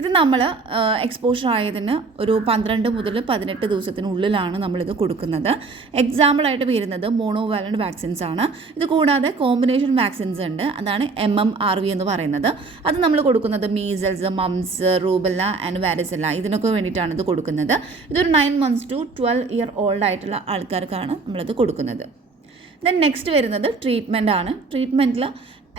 ഇത് നമ്മൾ എക്സ്പോഷർ ആയതിന് ഒരു 12 മുതൽ 18 ദിവസത്തിനുള്ളിലാണ് നമ്മളിത് കൊടുക്കുന്നത്. എക്സാമ്പിളായിട്ട് വരുന്നത് മോണോവാലൻ്റ് വാക്സിൻസ് ആണ്. ഇത് കൂടാതെ കോമ്പിനേഷൻ വാക്സിൻസ് ഉണ്ട്, അതാണ് MMRV എന്ന് പറയുന്നത്. അത് നമ്മൾ കൊടുക്കുന്നത് measles, moms, rubella and varicella ഇതിനൊക്കെ വേണ്ടിയിട്ടാണ് ഇത് കൊടുക്കുന്നത്. ഇതൊരു 9 months to 12 year old ആയിട്ടുള്ള ആൾക്കാർക്കാണ് നമ്മളിത് കൊടുക്കുന്നത്. ദെൻ നെക്സ്റ്റ് വരുന്നത് ട്രീറ്റ്മെൻ്റ് ആണ്. ട്രീറ്റ്മെൻറ്റിൽ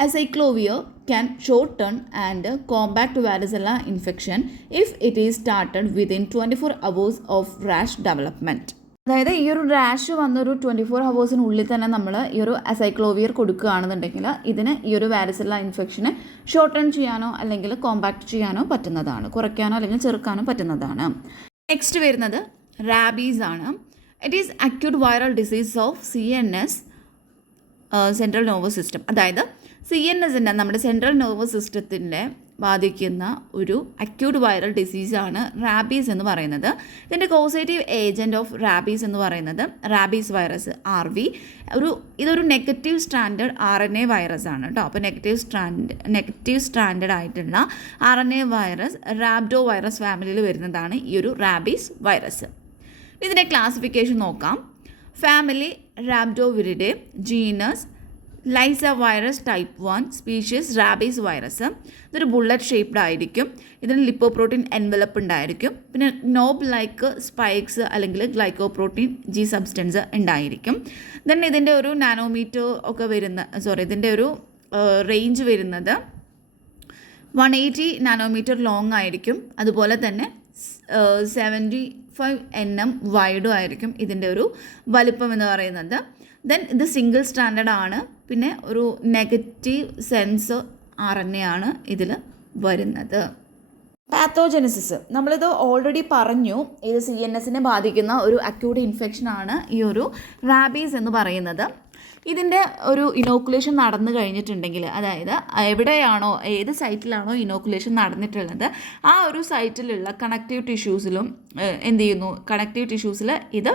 acyclovir can shorten and compact varicella infection if it is started within 24 hours of rash development. അതായത് ഈ ഒരു റാഷ് വന്നൊരു 24 hours തന്നെ നമ്മൾ ഈ ഒരു അസൈക്ലോവിയർ കൊടുക്കുകയാണെന്നുണ്ടെങ്കിൽ ഇതിന് ഈ ഒരു വാരിസെല്ല ഇൻഫെക്ഷനെ ഷോർട്ട് ടേൺ ചെയ്യാനോ അല്ലെങ്കിൽ കോമ്പാക്ട് ചെയ്യാനോ പറ്റുന്നതാണ്, കുറയ്ക്കാനോ അല്ലെങ്കിൽ ചെറുക്കാനോ പറ്റുന്നതാണ്. നെക്സ്റ്റ് വരുന്നത് റാബീസ് ആണ്. It is acute viral disease of CNS central nervous system. അതായത് CNSൻ്റെ നമ്മുടെ സെൻട്രൽ നെർവസ് സിസ്റ്റത്തിൻ്റെ ബാധിക്കുന്ന ഒരു അക്യൂട്ട് വൈറൽ ഡിസീസാണ് റാബീസ് എന്ന് പറയുന്നത്. ഇതിൻ്റെ കോസേറ്റീവ് ഏജൻറ്റ് ഓഫ് റാബീസ് എന്ന് പറയുന്നത് റാബീസ് വൈറസ് RV. ഇതൊരു നെഗറ്റീവ് സ്ട്രാൻഡഡ് RNA വൈറസ് ആണ് കേട്ടോ. അപ്പോൾ നെഗറ്റീവ് സ്ട്രാൻഡഡ് ആയിട്ടുള്ള RNA വൈറസ് റാബ്ഡോ വൈറസ് ഫാമിലിയിൽ വരുന്നതാണ് ഈ ഒരു റാബീസ് വൈറസ്. ഇതിൻ്റെ ക്ലാസിഫിക്കേഷൻ നോക്കാം. ഫാമിലി റാബ്ഡോവിരിഡെ, ജീനസ് ലൈസ virus type 1, species rabies virus. ഇതൊരു ബുള്ളറ്റ് ഷേപ്ഡ് ആയിരിക്കും. ഇതിന് ലിപ്പോപ്രോട്ടീൻ എൻവലപ്പ് ഉണ്ടായിരിക്കും. പിന്നെ നോബ് ലൈക്ക് സ്പൈക്സ് അല്ലെങ്കിൽ ഗ്ലൈക്കോപ്രോട്ടീൻ G സബ്സ്റ്റൻസ് ഉണ്ടായിരിക്കും. ദെൻ ഇതിൻ്റെ ഒരു നാനോമീറ്റർ ഒക്കെ ഇതിൻ്റെ ഒരു റേഞ്ച് വരുന്നത് 180 നാനോമീറ്റർ ലോങ് ആയിരിക്കും. അതുപോലെ തന്നെ 75 nm വൈഡും ആയിരിക്കും ഇതിൻ്റെ ഒരു വലിപ്പം എന്ന് പറയുന്നത്. ദെൻ ഇത് സിംഗിൾ സ്റ്റാൻഡേർഡ് ആണ്. പിന്നെ ഒരു നെഗറ്റീവ് സെൻസ് RNA ആണ് ഇതിൽ വരുന്നത്. പാത്തോജനസിസ് നമ്മളിത് ഓൾറെഡി പറഞ്ഞു. ഇത് CNSനെ ബാധിക്കുന്ന ഒരു അക്യൂട്ട് ഇൻഫെക്ഷനാണ് ഈ ഒരു റാബീസ് എന്ന് പറയുന്നത്. ഇതിൻ്റെ ഒരു ഇനോക്കുലേഷൻ നടന്നു കഴിഞ്ഞിട്ടുണ്ടെങ്കിൽ, അതായത് എവിടെയാണോ ഏത് സൈറ്റിലാണോ ഇനോക്കുലേഷൻ നടന്നിട്ടുള്ളത് ആ ഒരു സൈറ്റിലുള്ള കണക്റ്റീവ് ടിഷ്യൂസിലും എന്ത് ചെയ്യുന്നു, കണക്റ്റീവ് ടിഷ്യൂസിൽ ഇത്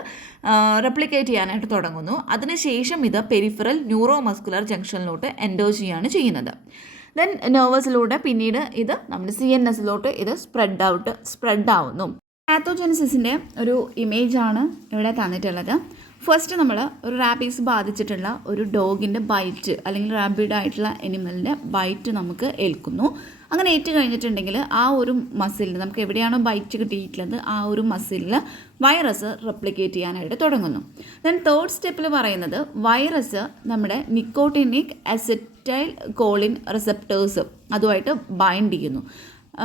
റെപ്ലിക്കേറ്റ് ചെയ്യാനായിട്ട് തുടങ്ങുന്നു. അതിനുശേഷം ഇത് പെരിഫറൽ ന്യൂറോ മസ്കുലർ ജംഗ്ഷനിലോട്ട് എൻഡോ ചെയ്യുകയാണ് ചെയ്യുന്നത്. ദെൻ നെർവസിലൂടെ പിന്നീട് ഇത് നമ്മുടെ CNSലോട്ട് ഇത് സ്പ്രെഡ് ആവുന്നു. പാത്തോജെനിസിസിൻ്റെ ഒരു ഇമേജാണ് ഇവിടെ തന്നിട്ടുള്ളത്. ഫസ്റ്റ് നമ്മൾ ഒരു റാബീസ് ബാധിച്ചിട്ടുള്ള ഒരു ഡോഗിൻ്റെ ബൈറ്റ് അല്ലെങ്കിൽ റാബിഡ് ആയിട്ടുള്ള അനിമലിൻ്റെ ബൈറ്റ് നമുക്ക് ഏൽക്കുന്നു. അങ്ങനെ ഏറ്റ് കഴിഞ്ഞിട്ടുണ്ടെങ്കിൽ ആ ഒരു മസിലിൽ നമുക്ക് എവിടെയാണോ ബൈറ്റ് കിട്ടിയിട്ടുള്ളത് ആ ഒരു മസിലിൽ വൈറസ് റെപ്ലിക്കേറ്റ് ചെയ്യാനായിട്ട് തുടങ്ങുന്നു. ദെൻ തേർഡ് സ്റ്റെപ്പിൽ പറയുന്നത് വൈറസ് നമ്മുടെ നിക്കോട്ടിനിക് അസറ്റൈൽ കോളിൻ റിസപ്റ്റേഴ്സ് അതുമായിട്ട് ബൈൻഡ് ചെയ്യുന്നു.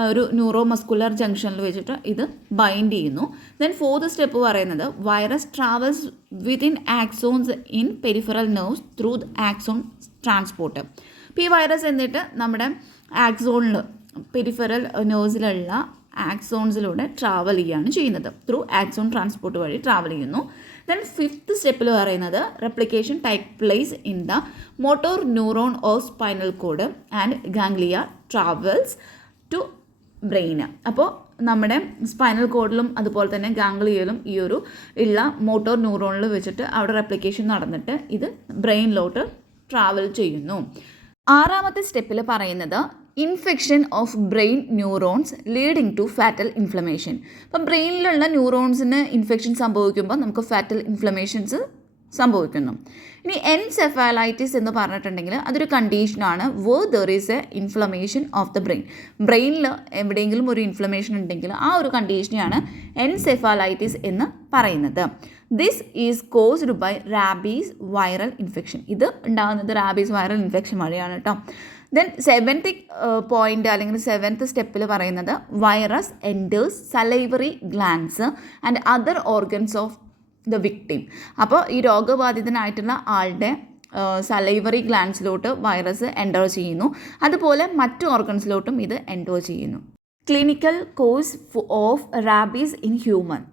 ഒരു ന്യൂറോ മസ്കുലർ ജംഗ്ഷനിൽ വെച്ചിട്ട് ഇത് ബൈൻഡ് ചെയ്യുന്നു. ദെൻ ഫോർത്ത് സ്റ്റെപ്പ് പറയുന്നത് virus travels within axons in peripheral nerves through axon transport. അപ്പോൾ ഈ വൈറസ് എന്നിട്ട് നമ്മുടെ ആക്സോണിൽ പെരിഫറൽ നെർവ്സിലുള്ള ആക്സോൺസിലൂടെ ട്രാവൽ ചെയ്യുകയാണ് ചെയ്യുന്നത്. ത്രൂ ആക്സോൺ ട്രാൻസ്പോർട്ട് വഴി ട്രാവൽ ചെയ്യുന്നു. ദെൻ ഫിഫ്ത്ത് സ്റ്റെപ്പിൽ പറയുന്നത് replication take place in the motor neuron or spinal cord and ganglia travels to brain. അപ്പോൾ നമ്മുടെ സ്പൈനൽ കോഡിലും അതുപോലെ തന്നെ ഗാംഗ്ലിയയിലും ഈ ഒരു ഉള്ള മോട്ടോർ ന്യൂറോണിൽ വെച്ചിട്ട് അവിടെ റെപ്ലിക്കേഷൻ നടന്നിട്ട് ഇത് ബ്രെയിനിലോട്ട് ട്രാവൽ ചെയ്യുന്നു. ആറാമത്തെ സ്റ്റെപ്പിൽ പറയുന്നത് infection of brain neurons leading to fatal inflammation. അപ്പം ബ്രെയിനിലുള്ള ന്യൂറോൺസിന് ഇൻഫെക്ഷൻ സംഭവിക്കുമ്പോൾ നമുക്ക് ഫാറ്റൽ ഇൻഫ്ലമേഷൻസ് സംഭവിക്കുന്നു. ഇനി എൻസെഫാലൈറ്റിസ് എന്ന് പറഞ്ഞിട്ടുണ്ടെങ്കിൽ അതൊരു കണ്ടീഷനാണ് where there is a inflammation of the brain. ബ്രെയിനിൽ എവിടെയെങ്കിലും ഒരു ഇൻഫ്ലമേഷൻ ഉണ്ടെങ്കിൽ ആ ഒരു കണ്ടീഷനെയാണ് എൻസെഫാലൈറ്റിസ് എന്ന് പറയുന്നത്. This is caused by rabies viral infection. ഇത് ഉണ്ടാകുന്നത് റാബീസ് വൈറൽ ഇൻഫെക്ഷൻ വഴിയാണ് കേട്ടോ. ദെൻ സെവൻത്ത് പോയിൻ്റ് അല്ലെങ്കിൽ സെവൻത്ത് സ്റ്റെപ്പിൽ പറയുന്നത് virus enters salivary glands and other organs of the victim. അപ്പോൾ ഈ രോഗബാധിതനായിട്ടുള്ള ആളുടെ സലൈവറി ഗ്ലാൻഡ്സിലോട്ട് വൈറസ് എൻ്റർ ചെയ്യുന്നു. അതുപോലെ മറ്റു ഓർഗൻസിലോട്ടും ഇത് എൻ്റർ ചെയ്യുന്നു. Clinical course of rabies in human.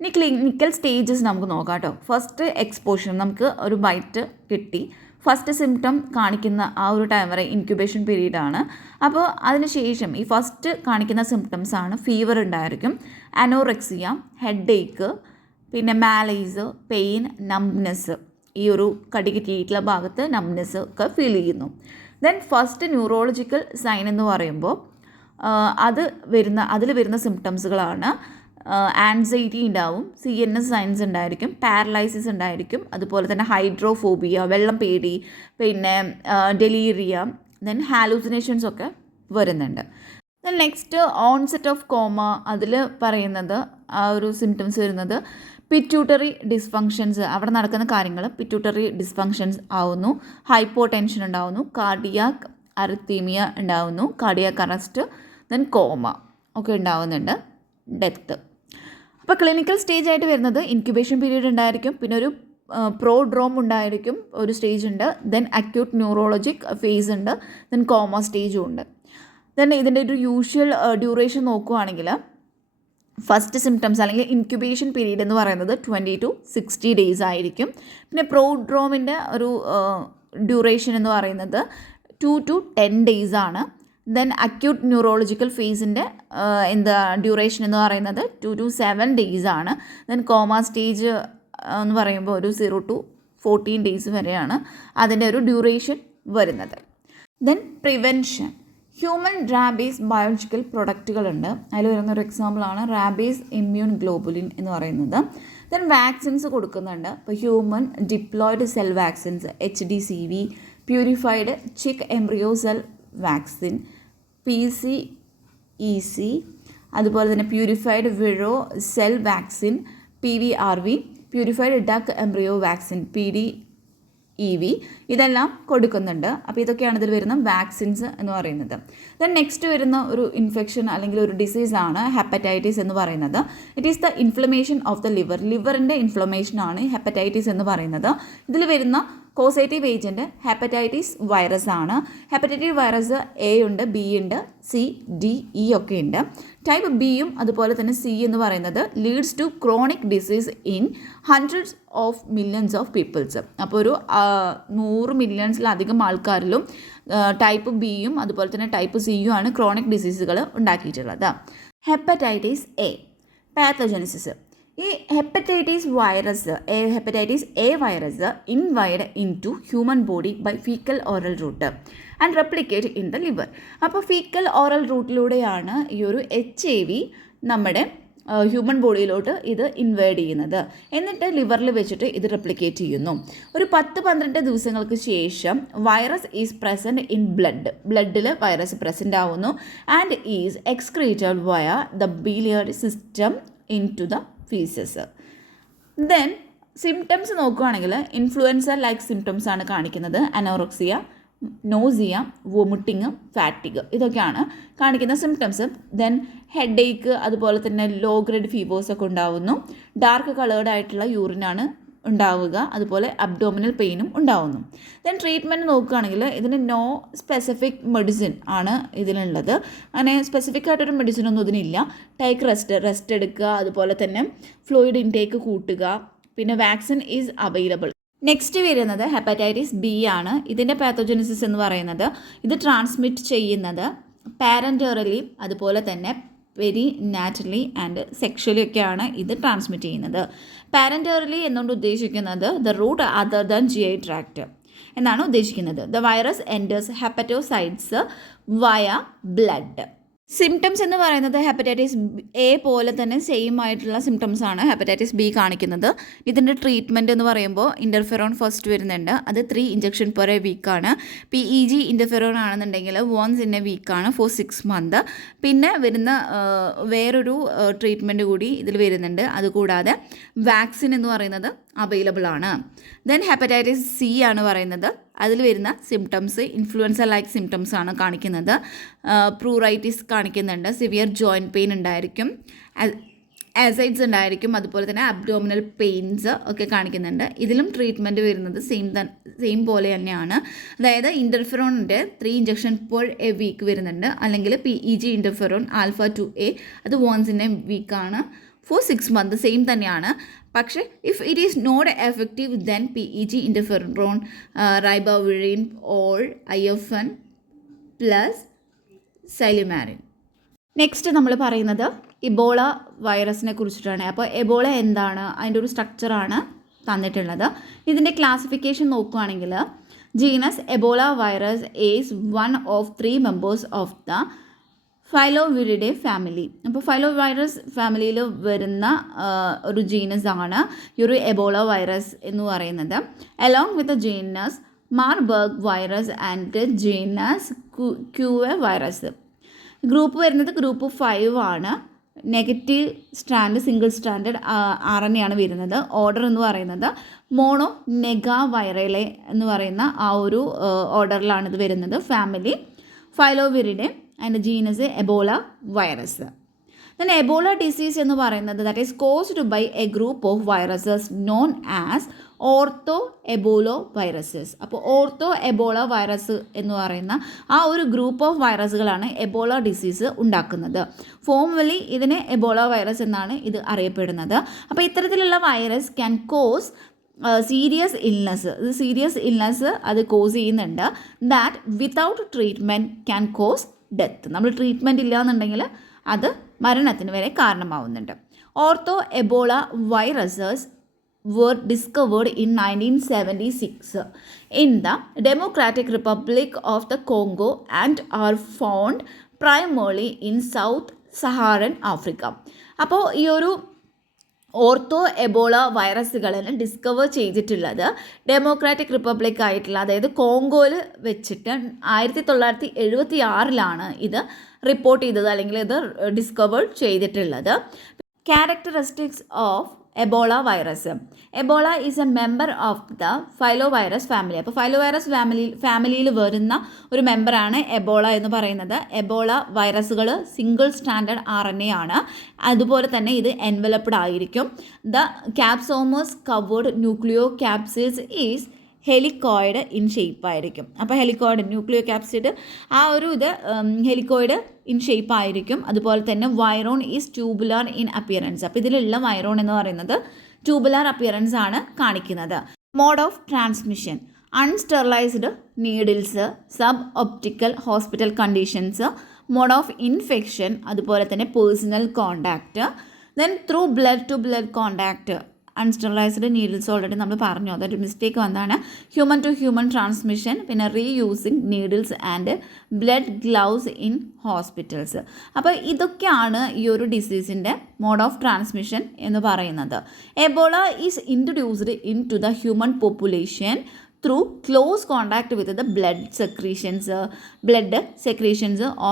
ഇനി ക്ലിനിക്കൽ സ്റ്റേജസ് നമുക്ക് നോക്കാം കേട്ടോ. ഫസ്റ്റ് എക്സ്പോഷർ, നമുക്ക് ഒരു ബൈറ്റ് കിട്ടി. ഫസ്റ്റ് സിംറ്റം കാണിക്കുന്ന ആ ഒരു ടൈം വരെ ഇൻക്യുബേഷൻ പീരീഡാണ്. അപ്പോൾ അതിനുശേഷം ഈ ഫസ്റ്റ് കാണിക്കുന്ന സിംറ്റംസാണ് ഫീവർ ഉണ്ടായിരിക്കും, അനോറെക്സിയ, ഹെഡ് ഏക്ക്, പിന്നെ മാലൈസ്, പെയിൻ, നംബ്നെസ്. ഈ ഒരു കടി കിട്ടിയിട്ടുള്ള ഭാഗത്ത് നംബ്നെസ് ഒക്കെ ഫീൽ ചെയ്യുന്നു. ദെൻ ഫസ്റ്റ് ന്യൂറോളജിക്കൽ സൈൻ എന്ന് പറയുമ്പോൾ അതിൽ വരുന്ന സിംറ്റംസുകളാണ് ആൻസൈറ്റി ഉണ്ടാവും, CNS സൈൻസ് ഉണ്ടായിരിക്കും, പാരലൈസിസ് ഉണ്ടായിരിക്കും, അതുപോലെ തന്നെ ഹൈഡ്രോഫോബിയ, വെള്ളം പേടി, പിന്നെ ഡെലീറിയ, ദെൻ ഹാലൂസിനേഷൻസ് ഒക്കെ വരുന്നുണ്ട്. Then next onset of comma. അതിൽ പറയുന്നത് ആ ഒരു സിംറ്റംസ് വരുന്നത് പിറ്റ്യൂട്ടറി ഡിസ്ഫങ്ഷൻസ്, അവിടെ നടക്കുന്ന കാര്യങ്ങൾ പിറ്റ്യൂട്ടറി ഡിസ്ഫങ്ഷൻസ് ആവുന്നു, ഹൈപ്പോ ടെൻഷൻ ഉണ്ടാവുന്നു, കാർഡിയാക് അറിത്തീമിയ ഉണ്ടാവുന്നു, കാർഡിയാക് അറസ്റ്റ്, ദെൻ കോമ ഒക്കെ ഉണ്ടാവുന്നുണ്ട്, ഡെത്ത്. അപ്പോൾ ക്ലിനിക്കൽ സ്റ്റേജ് ആയിട്ട് വരുന്നത് ഇൻക്യുബേഷൻ പീരീഡ് ഉണ്ടായിരിക്കും, പിന്നെ ഒരു പ്രോഡ്രോം ഉണ്ടായിരിക്കും, ഒരു സ്റ്റേജ് ഉണ്ട്, ദെൻ അക്യൂട്ട് ന്യൂറോളജിക് ഫേസ് ഉണ്ട്, ദെൻ കോമ സ്റ്റേജും ഉണ്ട്. ദെൻ ഇതിൻ്റെ ഒരു യൂഷ്വൽ ഡ്യൂറേഷൻ നോക്കുകയാണെങ്കിൽ ഫസ്റ്റ് സിംറ്റംസ് അല്ലെങ്കിൽ ഇൻക്യുബേഷൻ പീരീഡ് എന്ന് പറയുന്നത് 20 to 60 days ആയിരിക്കും. പിന്നെ പ്രോഡ്രോമിൻ്റെ ഒരു ഡ്യൂറേഷൻ എന്ന് പറയുന്നത് 2 to 10 days ആണ്. ദെൻ അക്യൂട്ട് ന്യൂറോളജിക്കൽ ഫേസിൻ്റെ ഡ്യൂറേഷൻ എന്ന് പറയുന്നത് 2 to 7 days ആണ്. ദെൻ കോമ സ്റ്റേജ് എന്ന് പറയുമ്പോൾ ഒരു 0 to 14 days വരെയാണ് അതിൻ്റെ ഒരു ഡ്യൂറേഷൻ വരുന്നത്. Then prevention. Human rabies biological പ്രൊഡക്റ്റുകളുണ്ട്. അതിൽ വരുന്നൊരു എക്സാമ്പിളാണ് റാബീസ് ഇമ്മ്യൂൺ ഗ്ലോബുലിൻ എന്ന് പറയുന്നത്. ദെൻ വാക്സിൻസ് കൊടുക്കുന്നുണ്ട്. ഇപ്പോൾ human diploid cell vaccines, HDCV, purified chick embryo cell vaccine, PCEC, അതുപോലെ തന്നെ purified vero cell vaccine, PVRV, purified duck embryo vaccine, PDEV, ഇതെല്ലാം കൊടുക്കുന്നുണ്ട്. അപ്പോൾ ഇതൊക്കെയാണ് ഇതിൽ വരുന്ന വാക്സിൻസ് എന്ന് പറയുന്നത്. ദെൻ നെക്സ്റ്റ് വരുന്ന ഒരു ഇൻഫെക്ഷൻ അല്ലെങ്കിൽ ഒരു ഡിസീസാണ് ഹെപ്പറ്റൈറ്റിസ് എന്ന് പറയുന്നത്. It is the inflammation of the ലിവറിൻ്റെ ഇൻഫ്ലമേഷനാണ് ഹെപ്പറ്റൈറ്റിസ് എന്ന് പറയുന്നത്. ഇതിൽ വരുന്ന കോസേറ്റീവ് ഏജൻറ്റ് ഹെപ്പറ്റൈറ്റിസ് വൈറസ് ആണ്. ഹെപ്പറ്റൈറ്റിസ് വൈറസ് A ഉണ്ട്, B ഉണ്ട്, C, D, E ഒക്കെ ഉണ്ട്. ടൈപ്പ് ബിയും അതുപോലെ തന്നെ C എന്ന് പറയുന്നത് leads to chronic disease in hundreds of millions of peoples. അപ്പോൾ ഒരു 100 മില്യൺസിലധികം ആൾക്കാരിലും ടൈപ്പ് ബിയും അതുപോലെ തന്നെ ടൈപ്പ് സിയും ആണ് ക്രോണിക് ഡിസീസുകൾ ഉണ്ടാക്കിയിട്ടുള്ളത്. Hepatitis A pathogenesis. ഈ hepatitis A virus invade into human body by faecal oral route and replicate in the liver. അപ്പോൾ ഫീക്കൽ ഓറൽ റൂട്ടിലൂടെയാണ് ഈ ഒരു HIV നമ്മുടെ ഹ്യൂമൻ ബോഡിയിലോട്ട് ഇത് ഇൻവേഡ് ചെയ്യുന്നത്. എന്നിട്ട് ലിവറിൽ വെച്ചിട്ട് ഇത് റെപ്ലിക്കേറ്റ് ചെയ്യുന്നു. ഒരു 10-12 ദിവസങ്ങൾക്ക് ശേഷം വൈറസ് ഈസ് പ്രസൻറ്റ് ഇൻ ബ്ലഡിൽ വൈറസ് പ്രസൻ്റ് ആവുന്നു and is excreted via the biliary system in to the faeces. Then symptoms നോക്കുകയാണെങ്കിൽ ഇൻഫ്ലുവൻസ ലൈക്ക് സിംറ്റംസ് ആണ് കാണിക്കുന്നത്. അനോറക്സിയ, നോസിയ, വൊമിറ്റിങ്, ഫാറ്റിഗ് ഇതൊക്കെയാണ് കാണിക്കുന്ന സിംറ്റംസ്. ദെൻ ഹെഡ് ഏക്ക്, അതുപോലെ തന്നെ ലോ ഗ്രേഡ് ഫീവേഴ്സൊക്കെ ഉണ്ടാവുന്നു. ഡാർക്ക് കളേർഡ് ആയിട്ടുള്ള യൂറിനാണ് ഉണ്ടാവുക. അതുപോലെ അബ്ഡോമിനൽ പെയിനും ഉണ്ടാവുന്നു. ദെൻ ട്രീറ്റ്മെൻറ്റ് നോക്കുകയാണെങ്കിൽ ഇതിന് നോ സ്പെസിഫിക് മെഡിസിൻ ആണ് ഇതിലുള്ളത്. അങ്ങനെ സ്പെസിഫിക് ആയിട്ടൊരു മെഡിസിൻ ഒന്നും ഇതിനില്ല. ടേക്ക് റെസ്റ്റ് എടുക്കുക, അതുപോലെ തന്നെ ഫ്ലൂയിഡ് ഇൻടേക്ക് കൂട്ടുക, പിന്നെ വാക്സിൻ ഈസ് അവൈലബിൾ. നെക്സ്റ്റ് വരുന്നത് ഹെപ്പറ്റൈറ്റിസ് ബി ആണ്. ഇതിൻ്റെ പാത്തോജനസിസ് എന്ന് പറയുന്നത് ഇത് ട്രാൻസ്മിറ്റ് ചെയ്യുന്നത് പാരൻറ്ററലി, അതുപോലെ തന്നെ വെരി നാറ്റലി ആൻഡ് സെക്ഷലി ഒക്കെയാണ് ഇത് ട്രാൻസ്മിറ്റ് ചെയ്യുന്നത്. പാരൻറ്ററലി എന്നുകൊണ്ട് ഉദ്ദേശിക്കുന്നത് the route other than GI tract എന്നാണ് ഉദ്ദേശിക്കുന്നത്. ദ വൈറസ് എൻറ്റേഴ്സ് ഹെപ്പറ്റോസൈറ്റ്സ് വയ ബ്ലഡ്. സിംറ്റംസ് എന്ന് പറയുന്നത് ഹെപ്പറ്റൈറ്റിസ് എ പോലെ തന്നെ സെയിം ആയിട്ടുള്ള സിംറ്റംസ് ആണ് ഹെപ്പറ്റൈറ്റിസ് ബി കാണിക്കുന്നത്. ഇതിൻ്റെ ട്രീറ്റ്മെൻറ്റ് എന്ന് പറയുമ്പോൾ ഇൻ്റർഫെറോൺ ഫസ്റ്റ് വരുന്നുണ്ട്. അത് 3 ഇഞ്ചക്ഷൻ പെർ എ വീക്കാണ്. PEG ഇൻ്റർഫെറോൺ ആണെന്നുണ്ടെങ്കിൽ വൺസ് ഇൻ എ വീക്കാണ് ഫോർ 6 months. പിന്നെ വരുന്ന വേറൊരു ട്രീറ്റ്മെൻറ്റ് കൂടി ഇതിൽ വരുന്നുണ്ട്. അതുകൂടാതെ വാക്സിൻ എന്ന് പറയുന്നത് അവൈലബിൾ ആണ്. ദെൻ ഹെപ്പറ്റൈറ്റിസ് സി ആണ് പറയുന്നത്. അതിൽ വരുന്ന സിംറ്റംസ് ഇൻഫ്ലുവൻസ ലൈക്ക് സിംറ്റംസ് ആണ് കാണിക്കുന്നത്. പ്രൂറൈറ്റിസ് കാണിക്കുന്നുണ്ട്. സിവിയർ ജോയിൻറ്റ് പെയിൻ ഉണ്ടായിരിക്കും, ആസൈഡ്സ് ഉണ്ടായിരിക്കും, അതുപോലെ തന്നെ അബ്ഡോമിനൽ പെയിൻസ് ഒക്കെ കാണിക്കുന്നുണ്ട്. ഇതിലും ട്രീറ്റ്മെൻറ്റ് വരുന്നത് സെയിം പോലെ തന്നെയാണ്. അതായത് ഇൻ്റർഫെറോണിൻ്റെ 3 ഇഞ്ചക്ഷൻ പെർ എ വീക്ക് വരുന്നുണ്ട്. അല്ലെങ്കിൽ PEG ഇൻ്റർഫെറോൺ ആൽഫ 2A അത് വൺസ് ഇൻ എ വീക്കാണ് ഫോർ 6 months. സെയിം തന്നെയാണ്. പക്ഷേ if it is not effective then PEG interferon, ribavirin or IFN plus silymarin. Next നമ്മൾ പറയുന്നത് ഇബോള വൈറസിനെ കുറിച്ചിട്ടാണ്. അപ്പോൾ എബോള എന്താണ്, അതിൻ്റെ ഒരു സ്ട്രക്ചറാണ് തന്നിട്ടുള്ളത്. ഇതിൻ്റെ ക്ലാസിഫിക്കേഷൻ നോക്കുകയാണെങ്കിൽ genus Ebola virus is one of 3 members of the Filoviridae family. അപ്പോൾ ഫൈലോവൈറസ് ഫാമിലിയിൽ വരുന്ന ഒരു ജീനസ് ആണ് ഈ ഒരു എബോള വൈറസ് എന്ന് പറയുന്നത്. Along with genus Marburg virus and genus Cueva virus. Group വരുന്നത് ഗ്രൂപ്പ് 5 ആണ്. Negative strand, single standard RNA ആണ് വരുന്നത്. ഓർഡർ എന്ന് പറയുന്നത് മോണോ നെഗാ വൈറലെ എന്ന് പറയുന്ന ആ ഒരു ഓർഡറിലാണ് ഇത് വരുന്നത്. Family Filoviridae and genus Ebola virus. Then Ebola disease എന്ന് പറയുന്നത് that is caused by a group of viruses known as ortho Ebola viruses. അപ്പോൾ ഓർത്തോ എബോള വൈറസ് എന്ന് പറയുന്ന ആ ഒരു ഗ്രൂപ്പ് ഓഫ് വൈറസുകളാണ് എബോള ഡിസീസ് ഉണ്ടാക്കുന്നത്. ഫോർമലി ഇതിനെ എബോള വൈറസ് എന്നാണ് ഇത് അറിയപ്പെടുന്നത്. അപ്പോൾ ഇത്തരത്തിലുള്ള virus can cause serious illness അത് കോസ് ചെയ്യുന്നുണ്ട്. That without treatment can cause death. നമ്മൾ ട്രീറ്റ്മെൻറ്റ് ഇല്ല എന്നുണ്ടെങ്കിൽ അത് മരണത്തിന് വരെ കാരണമാവുന്നുണ്ട്. Ortho Ebola viruses were discovered in 1976 in the Democratic Republic of the Congo and are found primarily in South Saharan Africa. അപ്പോൾ ഈ ഒരു ഓർത്തോ എബോള വൈറസുകളിൽ ഡിസ്കവർ ചെയ്തിട്ടുള്ളത് ഡെമോക്രാറ്റിക് റിപ്പബ്ലിക് ആയിട്ടുള്ള, അതായത് കോങ്കോയിൽ വെച്ചിട്ട് 1976 ഇത് റിപ്പോർട്ട് ചെയ്തത്, അല്ലെങ്കിൽ ഇത് ഡിസ്കവർ ചെയ്തിട്ടുള്ളത്. Characteristics of Ebola virus. Ebola is a member of the filovirus family. അപ്പോൾ ഫൈലോവൈറസ് ഫാമിലിയിൽ വരുന്ന ഒരു മെമ്പറാണ് എബോള എന്ന് പറയുന്നത്. എബോള വൈറസുകൾ സിംഗിൾ സ്റ്റാൻഡേർഡ് RNA ആണ്. അതുപോലെ തന്നെ ഇത് എൻവലപ്ഡ് ആയിരിക്കും. The capsomeres covered nucleocapsids is helicoid in shape ആയിരിക്കും. അപ്പോൾ ഹെലിക്കോയിഡ് ന്യൂക്ലിയോ ക്യാപ്സിഡ് ആ ഒരു ഇത് ഹെലിക്കോയിഡ് ഇൻ ഷേപ്പ് ആയിരിക്കും. അതുപോലെ തന്നെ virion is tubular in appearance. അപ്പോൾ ഇതിലുള്ള വൈറോൺ എന്ന് പറയുന്നത് ട്യൂബുലാർ അപ്പിയറൻസ് ആണ് കാണിക്കുന്നത്. Mode of transmission unsterilised needles, sub optical hospital conditions, mode of infection, അതുപോലെ തന്നെ personal contact. Then through blood to blood contact unsterilised needles already നമ്മൾ പറഞ്ഞു, അതൊരു മിസ്റ്റേക്ക് വന്നതാണ്. ഹ്യൂമൻ ടു ഹ്യൂമൻ ട്രാൻസ്മിഷൻ, പിന്നെ reusing needles and blood gloves in hospitals. അപ്പോൾ ഇതൊക്കെയാണ് ഈ ഒരു ഡിസീസിൻ്റെ മോഡ് ഓഫ് ട്രാൻസ്മിഷൻ എന്ന് പറയുന്നത്. Ebola is introduced in to the human population through close contact with the blood secretions,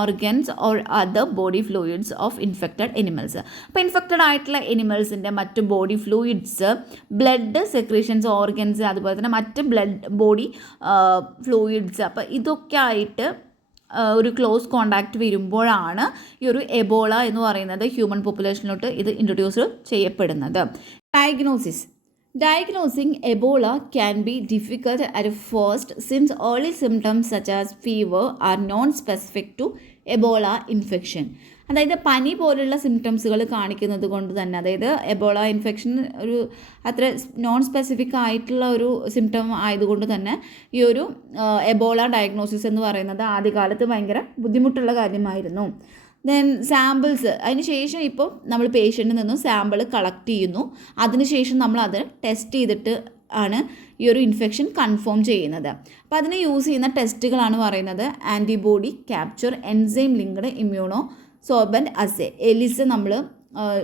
organs or other body fluids of infected animals. അപ്പോൾ ഇൻഫെക്റ്റഡ് ആയിട്ടുള്ള എനിമൽസിൻ്റെ മറ്റ് body fluids, blood secretions, organs, അതുപോലെ തന്നെ മറ്റ് ബോഡി ഫ്ലൂയിഡ്സ്, അപ്പോൾ ഇതൊക്കെ ആയിട്ട് ഒരു ക്ലോസ് കോണ്ടാക്റ്റ് വരുമ്പോഴാണ് ഈ ഒരു എബോള എന്ന് പറയുന്നത് ഹ്യൂമൻ പോപ്പുലേഷനിലോട്ട് ഇത് ഇൻട്രൊഡ്യൂസ് ചെയ്യപ്പെടുന്നത്. Diagnosing Ebola can be difficult at first since early symptoms such as fever are non-specific to Ebola infection. അതായത് പനി പോലുള്ള സിംറ്റംസുകൾ കാണിക്കുന്നത് കൊണ്ട് തന്നെ, അതായത് എബോള ഇൻഫെക്ഷൻ ഒരു അത്ര നോൺ സ്പെസിഫിക് ആയിട്ടുള്ള ഒരു സിംറ്റം ആയതുകൊണ്ട് തന്നെ ഈ ഒരു എബോള ഡയഗ്നോസിസ് എന്ന് പറയുന്നത് ആദ്യകാലത്ത് ഭയങ്കര ബുദ്ധിമുട്ടുള്ള കാര്യമായിരുന്നു. ദെൻ സാമ്പിൾസ്, അതിന് ശേഷം ഇപ്പോൾ നമ്മൾ പേഷ്യൻറ്റിൽ നിന്നും സാമ്പിൾ കളക്ട് ചെയ്യുന്നു, അതിനുശേഷം നമ്മൾ അത് ടെസ്റ്റ് ചെയ്തിട്ട് ആണ് ഈ ഒരു ഇൻഫെക്ഷൻ കൺഫേം ചെയ്യുന്നത്. അപ്പോൾ അതിന് യൂസ് ചെയ്യുന്ന ടെസ്റ്റുകളാണ് പറയുന്നത് antibody capture enzyme linked immunosorbent assay, ELISA നമ്മൾ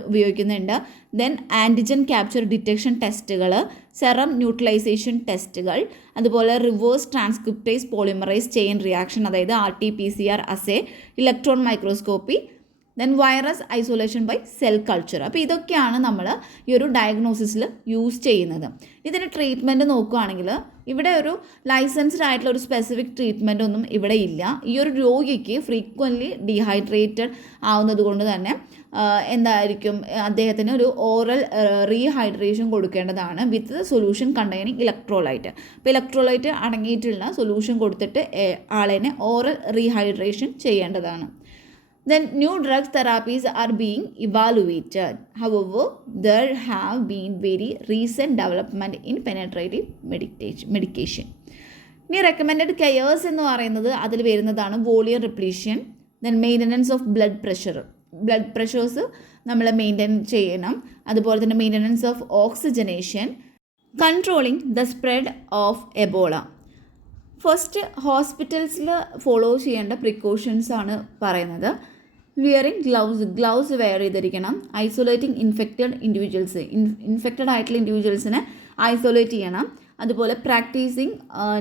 ഉപയോഗിക്കുന്നുണ്ട്. ദെൻ ആൻറ്റിജൻ ക്യാപ്ചർ ഡിറ്റക്ഷൻ ടെസ്റ്റുകൾ, സെറം ന്യൂട്രലൈസേഷൻ ടെസ്റ്റുകൾ, അതുപോലെ reverse transcriptase polymerase chain reaction, അതായത് RT-PCR assay, electron microscopy, then virus isolation by cell culture. അപ്പോൾ ഇതൊക്കെയാണ് നമ്മൾ ഈ ഒരു ഡയഗ്നോസിസിൽ യൂസ് ചെയ്യുന്നത്. ഇതിന് ട്രീറ്റ്മെൻറ്റ് നോക്കുകയാണെങ്കിൽ ഇവിടെ ഒരു ലൈസൻസ്ഡ് ആയിട്ടുള്ള ഒരു സ്പെസിഫിക് ട്രീറ്റ്മെൻ്റ് ഒന്നും ഇവിടെ ഇല്ല. ഈ ഒരു രോഗിക്ക് ഫ്രീക്വൻ്റ്ലി ഡീഹൈഡ്രേറ്റഡ് ആവുന്നത് കൊണ്ട് തന്നെ എന്തായിരിക്കും അദ്ദേഹത്തിന് ഒരു ഓറൽ റീഹൈഡ്രേഷൻ കൊടുക്കേണ്ടതാണ് വിത്ത് സൊല്യൂഷൻ കണ്ടെയ്നിങ് ഇലക്ട്രോലൈറ്റ്. അപ്പോൾ ഇലക്ട്രോലൈറ്റ് അടങ്ങിയിട്ടുള്ള സൊല്യൂഷൻ കൊടുത്തിട്ട് ആളിനെ ഓറൽ റീഹൈഡ്രേഷൻ ചെയ്യേണ്ടതാണ്. Then new drug therapies are being evaluated. However, there have been very recent development in penetrative medication. ഇനി റെക്കമെൻഡഡ് കെയേഴ്സ് എന്ന് പറയുന്നത് അതിൽ വരുന്നതാണ് volume repletion, then maintenance of blood pressures നമ്മൾ മെയിൻറ്റെയിൻ ചെയ്യണം, അതുപോലെ തന്നെ maintenance of oxygenation, controlling the spread of Ebola. First ഹോസ്പിറ്റൽസിൽ ഫോളോ ചെയ്യേണ്ട പ്രിക്കോഷൻസ് ആണ് പറയുന്നത്. വിയറിങ് ഗ്ലൗസ് വെയർ ചെയ്തിരിക്കണം. ഐസൊലേറ്റിംഗ് ഇൻഫെക്റ്റഡ് ആയിട്ടുള്ള ഇൻഡിവിജ്വൽസിനെ ഐസൊലേറ്റ് ചെയ്യണം. അതുപോലെ practising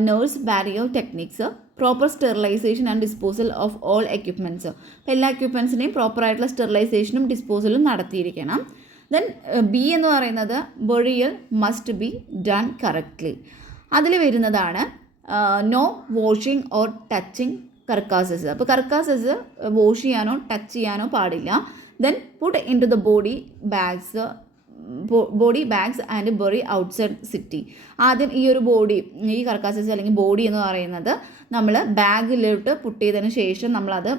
nurse barrier techniques, proper sterilisation and disposal of all equipments. അപ്പോൾ എല്ലാ എക്യുപ്മെൻറ്റ്സിനെയും പ്രോപ്പറായിട്ടുള്ള സ്റ്റെറിലൈസേഷനും ഡിസ്പോസലും നടത്തിയിരിക്കണം. ദെൻ ബി എന്ന് പറയുന്നത് burial must be done correctly. അതിൽ വരുന്നതാണ് no washing or touching carcasses. അപ്പോൾ കർക്കാസസ് വാഷ് ചെയ്യാനോ ടച്ച് ചെയ്യാനോ പാടില്ല. Then put in to the body bags and bury outside city. ആദ്യം ഈ ഒരു ഈ കർക്കാസസ് അല്ലെങ്കിൽ ബോഡി എന്ന് പറയുന്നത് നമ്മൾ ബാഗിലോട്ട് പുട്ട് ചെയ്തതിന് ശേഷം നമ്മളത്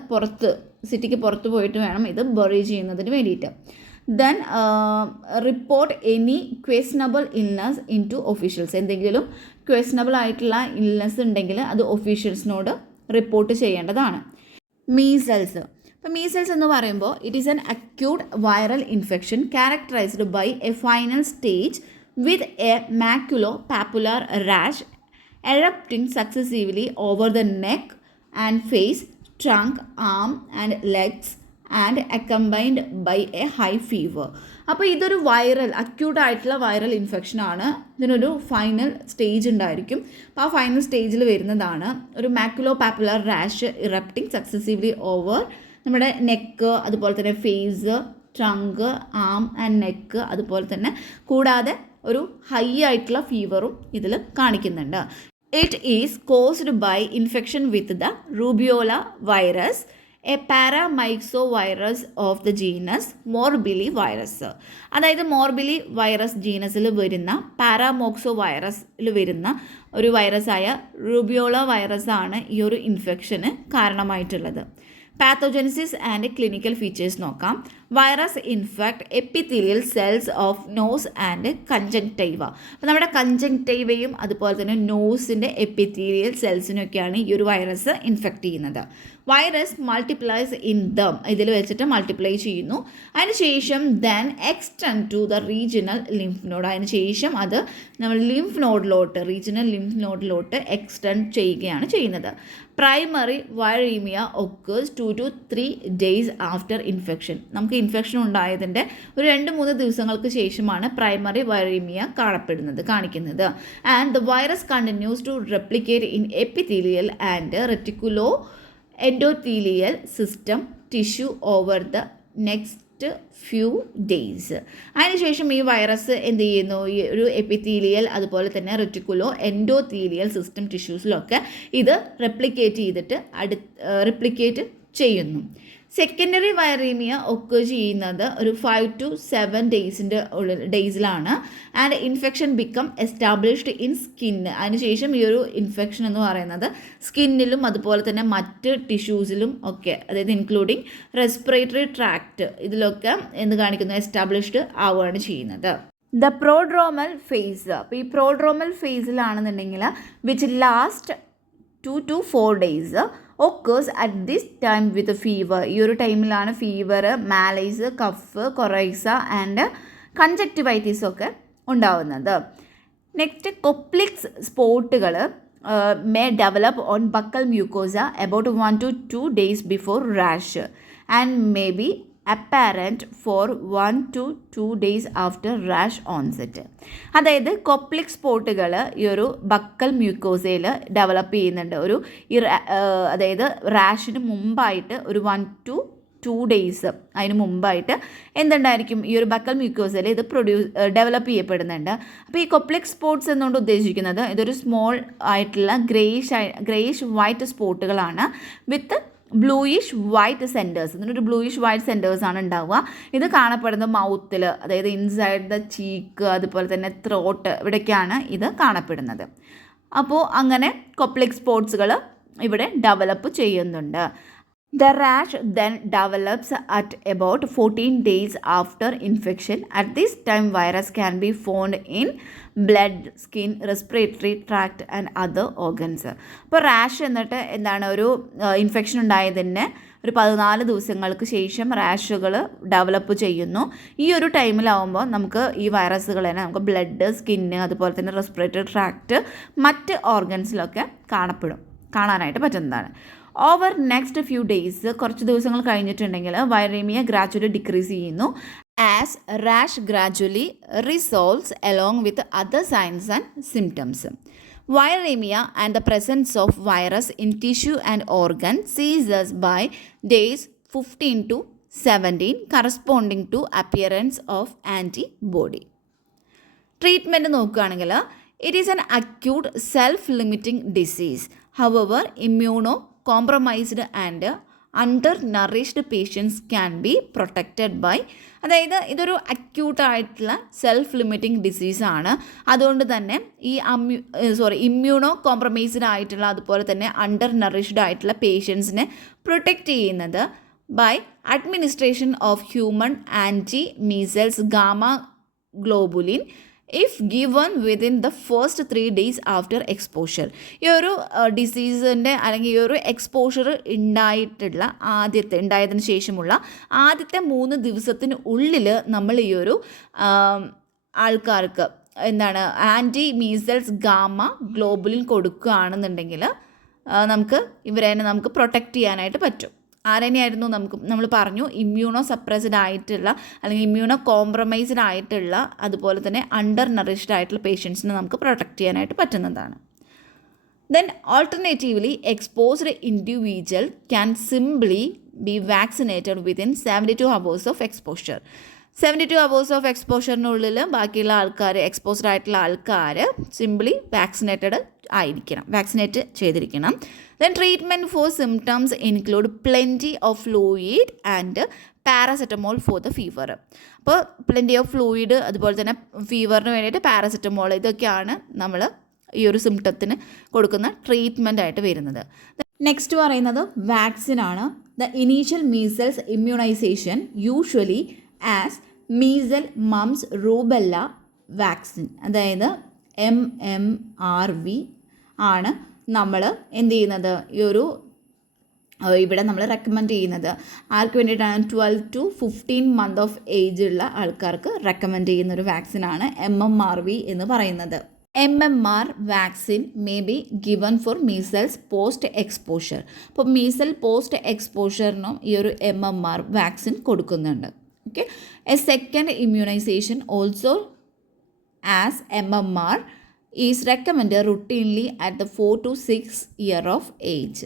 സിറ്റിക്ക് പുറത്ത് പോയിട്ട് വേണം ഇത് ബറി ചെയ്യുന്നതിന് വേണ്ടിയിട്ട്. Then report any questionable illness into officials. എന്തെങ്കിലും ക്വസ്റ്റനബിൾ ആയിട്ടുള്ള ഇൽനസ് ഉണ്ടെങ്കിൽ അത് ഒഫീഷ്യൽസിനോട് റിപ്പോർട്ട് ചെയ്യേണ്ടതാണ്. മീസൽസ്. അപ്പോൾ മീസൽസ് എന്ന് പറയുമ്പോൾ it is an acute viral infection characterised by a final stage with a maculopapular rash erupting successively over the neck and face, trunk, arm and legs and accompanied by a high fever. അപ്പോൾ ഇതൊരു അക്യൂട്ടായിട്ടുള്ള വൈറൽ ഇൻഫെക്ഷനാണ്. ഇതിനൊരു ഫൈനൽ സ്റ്റേജ് ഉണ്ടായിരിക്കും. അപ്പോൾ ആ ഫൈനൽ സ്റ്റേജിൽ വരുന്നതാണ് ഒരു maculopapular rash erupting successively over നമ്മുടെ നെക്ക്, അതുപോലെ തന്നെ face, trunk, arm and neck, അതുപോലെ തന്നെ കൂടാതെ ഒരു ഹൈ ആയിട്ടുള്ള ഫീവറും ഇതിൽ കാണിക്കുന്നുണ്ട്. It is caused by infection with the rubeola virus, a paramyxovirus of the genus morbillivirus. അതായത് മോർബിലി വൈറസ് ജീനസിൽ വരുന്ന പാരാമോക്സോ വൈറസിൽ വരുന്ന ഒരു വൈറസായ റൂബിയോള വൈറസാണ് ഈ ഒരു ഇൻഫെക്ഷന് കാരണമായിട്ടുള്ളത്. പാത്തോജനസിസ് ആൻഡ് ക്ലിനിക്കൽ ഫീച്ചേഴ്സ് നോക്കാം. Virus infect epithelial cells of nose and conjunctiva. അപ്പോൾ നമ്മുടെ കഞ്ചങ്ടൈവയും അതുപോലെ തന്നെ നോസിൻ്റെ എപ്പിത്തീലിയൽ സെൽസിനൊക്കെയാണ് ഈ ഒരു വൈറസ് ഇൻഫെക്റ്റ് ചെയ്യുന്നത്. വൈറസ് മൾട്ടിപ്ലൈസ് ഇൻ ദം, ഇതിൽ വെച്ചിട്ട് മൾട്ടിപ്ലൈ ചെയ്യുന്നു. അതിനുശേഷം then extend to the regional lymph node, അതിനുശേഷം അത് നമ്മൾ ലിംഫ് നോഡിലോട്ട്, റീജിയണൽ ലിംഫ് നോഡിലോട്ട് എക്സ്റ്റെൻഡ് ചെയ്യുകയാണ് ചെയ്യുന്നത്. Primary viraemia occurs 2 to 3 days after infection. നമുക്ക് ഇൻഫെക്ഷൻ ഉണ്ടായതിൻ്റെ ഒരു 2-3 ദിവസങ്ങൾക്ക് ശേഷമാണ് പ്രൈമറി വൈറീമിയ കാണിക്കുന്നത്. And the virus continues to replicate in epithelial and reticuloendothelial system tissue over the next few days. അതിനുശേഷം ഈ വൈറസ് എന്ത് ചെയ്യുന്നു, ഈ ഒരു എപ്പിത്തീലിയൽ അതുപോലെ തന്നെ റെറ്റിക്കുലോ എൻഡോത്തീലിയൽ സിസ്റ്റം ടിഷ്യൂസിലൊക്കെ ഇത് റെപ്ലിക്കേറ്റ് ചെയ്യുന്നു. സെക്കൻഡറി വൈറീമിയ ഒക്കെ ചെയ്യുന്നത് ഒരു 5 to 7 ഡേയ്സിലാണ്. And infection become established in skin. അതിനുശേഷം ഈ ഒരു ഇൻഫെക്ഷൻ എന്ന് പറയുന്നത് സ്കിന്നിലും അതുപോലെ തന്നെ മറ്റ് ടിഷ്യൂസിലും ഒക്കെ, അതായത് ഇൻക്ലൂഡിങ് റെസ്പിറേറ്ററി ട്രാക്റ്റ്, ഇതിലൊക്കെ എന്ത് കാണിക്കുന്നു, എസ്റ്റാബ്ലിഷ്ഡ് ആവുകയാണ് ചെയ്യുന്നത്. The prodromal phase. അപ്പോൾ ഈ പ്രോഡ്രോമൽ ഫേസിലാണെന്നുണ്ടെങ്കിൽ which last 2 to 4 days occurs at this time with fever. ഈ ഒരു ടൈമിലാണ് fever, malaise, cough, coryza and conjunctivitis ഒക്കെ ഉണ്ടാവുന്നത്. നെക്സ്റ്റ് കൊപ്ലിക്സ് സ്പോട്ടുകൾ may develop on buccal mucosa about 1 to 2 days before rash and may be apparent for 1 to 2 days after rash onset. അതായത് കൊപ്ലിക് സ്പോട്ടുകൾ ഈ ഒരു ബക്കൽ മ്യൂക്കോസയിൽ ഡെവലപ്പ് ചെയ്യുന്നുണ്ട്. അതായത് റാഷിന് മുമ്പായിട്ട് ഒരു 1 to 2 days അതിന് മുമ്പായിട്ട് എന്തുണ്ടായിരിക്കും, ഈ ഒരു ബക്കൽ മ്യൂക്കോസയിൽ ഇത് ഡെവലപ്പ് ചെയ്യപ്പെടുന്നുണ്ട്. അപ്പോൾ ഈ കൊപ്ലിക് സ്പോട്ട്സ് എന്നുകൊണ്ട് ഉദ്ദേശിക്കുന്നത് ഇതൊരു സ്മോൾ ആയിട്ടുള്ള ഗ്രേയിഷ് വൈറ്റ് സ്പോട്ടുകളാണ് വിത്ത് ബ്ലൂയിഷ് വൈറ്റ് സെൻറ്റേഴ്സ്. ഇതിനൊരു ബ്ലൂയിഷ് വൈറ്റ് സെൻറ്റേഴ്സാണ് ഉണ്ടാവുക. ഇത് കാണപ്പെടുന്നത് മൗത്തിൽ, അതായത് ഇൻസൈഡ് ദ ചീക്ക് അതുപോലെ തന്നെ ത്രോട്ട്, ഇവിടേക്കാണ് ഇത് കാണപ്പെടുന്നത്. അപ്പോൾ അങ്ങനെ കൊപ്ലിക് സ്പോട്ട്സുകൾ ഇവിടെ ഡെവലപ്പ് ചെയ്യുന്നുണ്ട്. The rash then develops at about 14 days after infection. At this time, virus can be found in blood, skin, respiratory tract and other organs. അപ്പോൾ റാഷ് എന്നിട്ട് എന്താണ്, ഒരു ഇൻഫെക്ഷൻ ഉണ്ടായതിന് ഒരു 14 ദിവസങ്ങൾക്ക് ശേഷം റാഷുകൾ ഡെവലപ്പ് ചെയ്യുന്നു. ഈ ഒരു ടൈമിലാവുമ്പോൾ നമുക്ക് ഈ വൈറസുകൾ തന്നെ നമുക്ക് ബ്ലഡ്, സ്കിന്ന് അതുപോലെ തന്നെ റെസ്പിറേറ്ററി ട്രാക്റ്റ് മറ്റ് ഓർഗൻസിലൊക്കെ കാണാനായിട്ട് പറ്റുന്നതാണ്. ഓവർ നെക്സ്റ്റ് ഫ്യൂ ഡേയ്സ്, കുറച്ച് ദിവസങ്ങൾ കഴിഞ്ഞിട്ടുണ്ടെങ്കിൽ വൈറീമിയ ഗ്രാജുവലി ഡിക്രീസ് ചെയ്യുന്നു as rash gradually resolves along with other signs and symptoms. Viremia and the presence of virus in tissue and organ ceases by days 15 to 17 corresponding to appearance of antibody. Treatment നോക്കുകയാണെങ്കിൽ it is an acute self limiting disease. However immunocompromised and undernourished patients can be protected by, അതായത് ഇതൊരു അക്യൂട്ടായിട്ടുള്ള സെൽഫ് ലിമിറ്റിംഗ് ഡിസീസാണ്. അതുകൊണ്ട് തന്നെ ഈ ഇമ്മ്യൂണോ കോംപ്രമൈസ്ഡ് ആയിട്ടുള്ള അതുപോലെ തന്നെ അണ്ടർ നറിഷ്ഡ് ആയിട്ടുള്ള പേഷ്യൻസിനെ പ്രൊട്ടക്റ്റ് ചെയ്യുന്നത് by administration of human anti measles gamma globulin if given within the first 3 days after exposure. ഈ ഒരു ഡിസീസിൻ്റെ അല്ലെങ്കിൽ ഈ ഒരു എക്സ്പോഷർ ഉണ്ടായതിന് ശേഷമുള്ള ആദ്യത്തെ 3 ദിവസത്തിന് ഉള്ളിൽ നമ്മൾ ഈ ഒരു ആൾക്കാർക്ക് എന്താണ് ആൻറ്റി മീസൽസ് ഗാമ ഗ്ലോബുലിൻ കൊടുക്കുകയാണെന്നുണ്ടെങ്കിൽ നമുക്ക് നമുക്ക് പ്രൊട്ടക്റ്റ് ചെയ്യാനായിട്ട് പറ്റും. ആരെന്നെയായിരുന്നു നമ്മൾ പറഞ്ഞു, ഇമ്മ്യൂണോ സപ്രസ്ഡ് ആയിട്ടുള്ള അല്ലെങ്കിൽ ഇമ്മ്യൂണോ കോംപ്രമൈസ്ഡ് ആയിട്ടുള്ള അതുപോലെ തന്നെ അണ്ടർ നറിഷ്ഡ് ആയിട്ടുള്ള പേഷ്യൻസിനെ നമുക്ക് പ്രൊട്ടക്റ്റ് ചെയ്യാനായിട്ട് പറ്റുന്നതാണ്. Then alternatively exposed individual can simply be vaccinated within 72 hours of exposure. 72 hours of എക്സ്പോഷറിനുള്ളിൽ ബാക്കിയുള്ള ആൾക്കാർ, എക്സ്പോസ്ഡ് ആയിട്ടുള്ള ആൾക്കാർ സിംപ്ലി വാക്സിനേറ്റ് ചെയ്തിരിക്കണം. Then treatment for symptoms include plenty of fluid and paracetamol for the fever. അപ്പോൾ പ്ലെൻറ്റി ഓഫ് ഫ്ലൂയിഡ് അതുപോലെ തന്നെ ഫീവറിന് വേണ്ടിയിട്ട് പാരസെറ്റമോൾ, ഇതൊക്കെയാണ് നമ്മൾ ഈ ഒരു സിംറ്റത്തിന് കൊടുക്കുന്ന ട്രീറ്റ്മെൻ്റ് ആയിട്ട് വരുന്നത്. നെക്സ്റ്റ് പറയുന്നത് വാക്സിനാണ്. the initial measles immunization usually as measles, mumps, rubella vaccine, അതായത് MMRV ആണ് നമ്മൾ എന്ത് ചെയ്യുന്നത്, ഈ ഒരു ഇവിടെ നമ്മൾ റെക്കമെൻഡ് ചെയ്യുന്നത്. ആർക്ക് വേണ്ടിയിട്ടാണ്? 12 to 15 month ഓഫ് ഏജ് ഉള്ള ആൾക്കാർക്ക് റെക്കമെൻഡ് ചെയ്യുന്ന ഒരു വാക്സിനാണ് MMRV എന്ന് പറയുന്നത്. MMR vaccine may be given for measles post exposure. അപ്പോൾ മീസൽ പോസ്റ്റ് എക്സ്പോഷറിനും ഈ ഒരു MMR വാക്സിൻ കൊടുക്കുന്നുണ്ട്. Okay, a second immunization also as MMR is recommended routinely at the 4 to 6 year of age.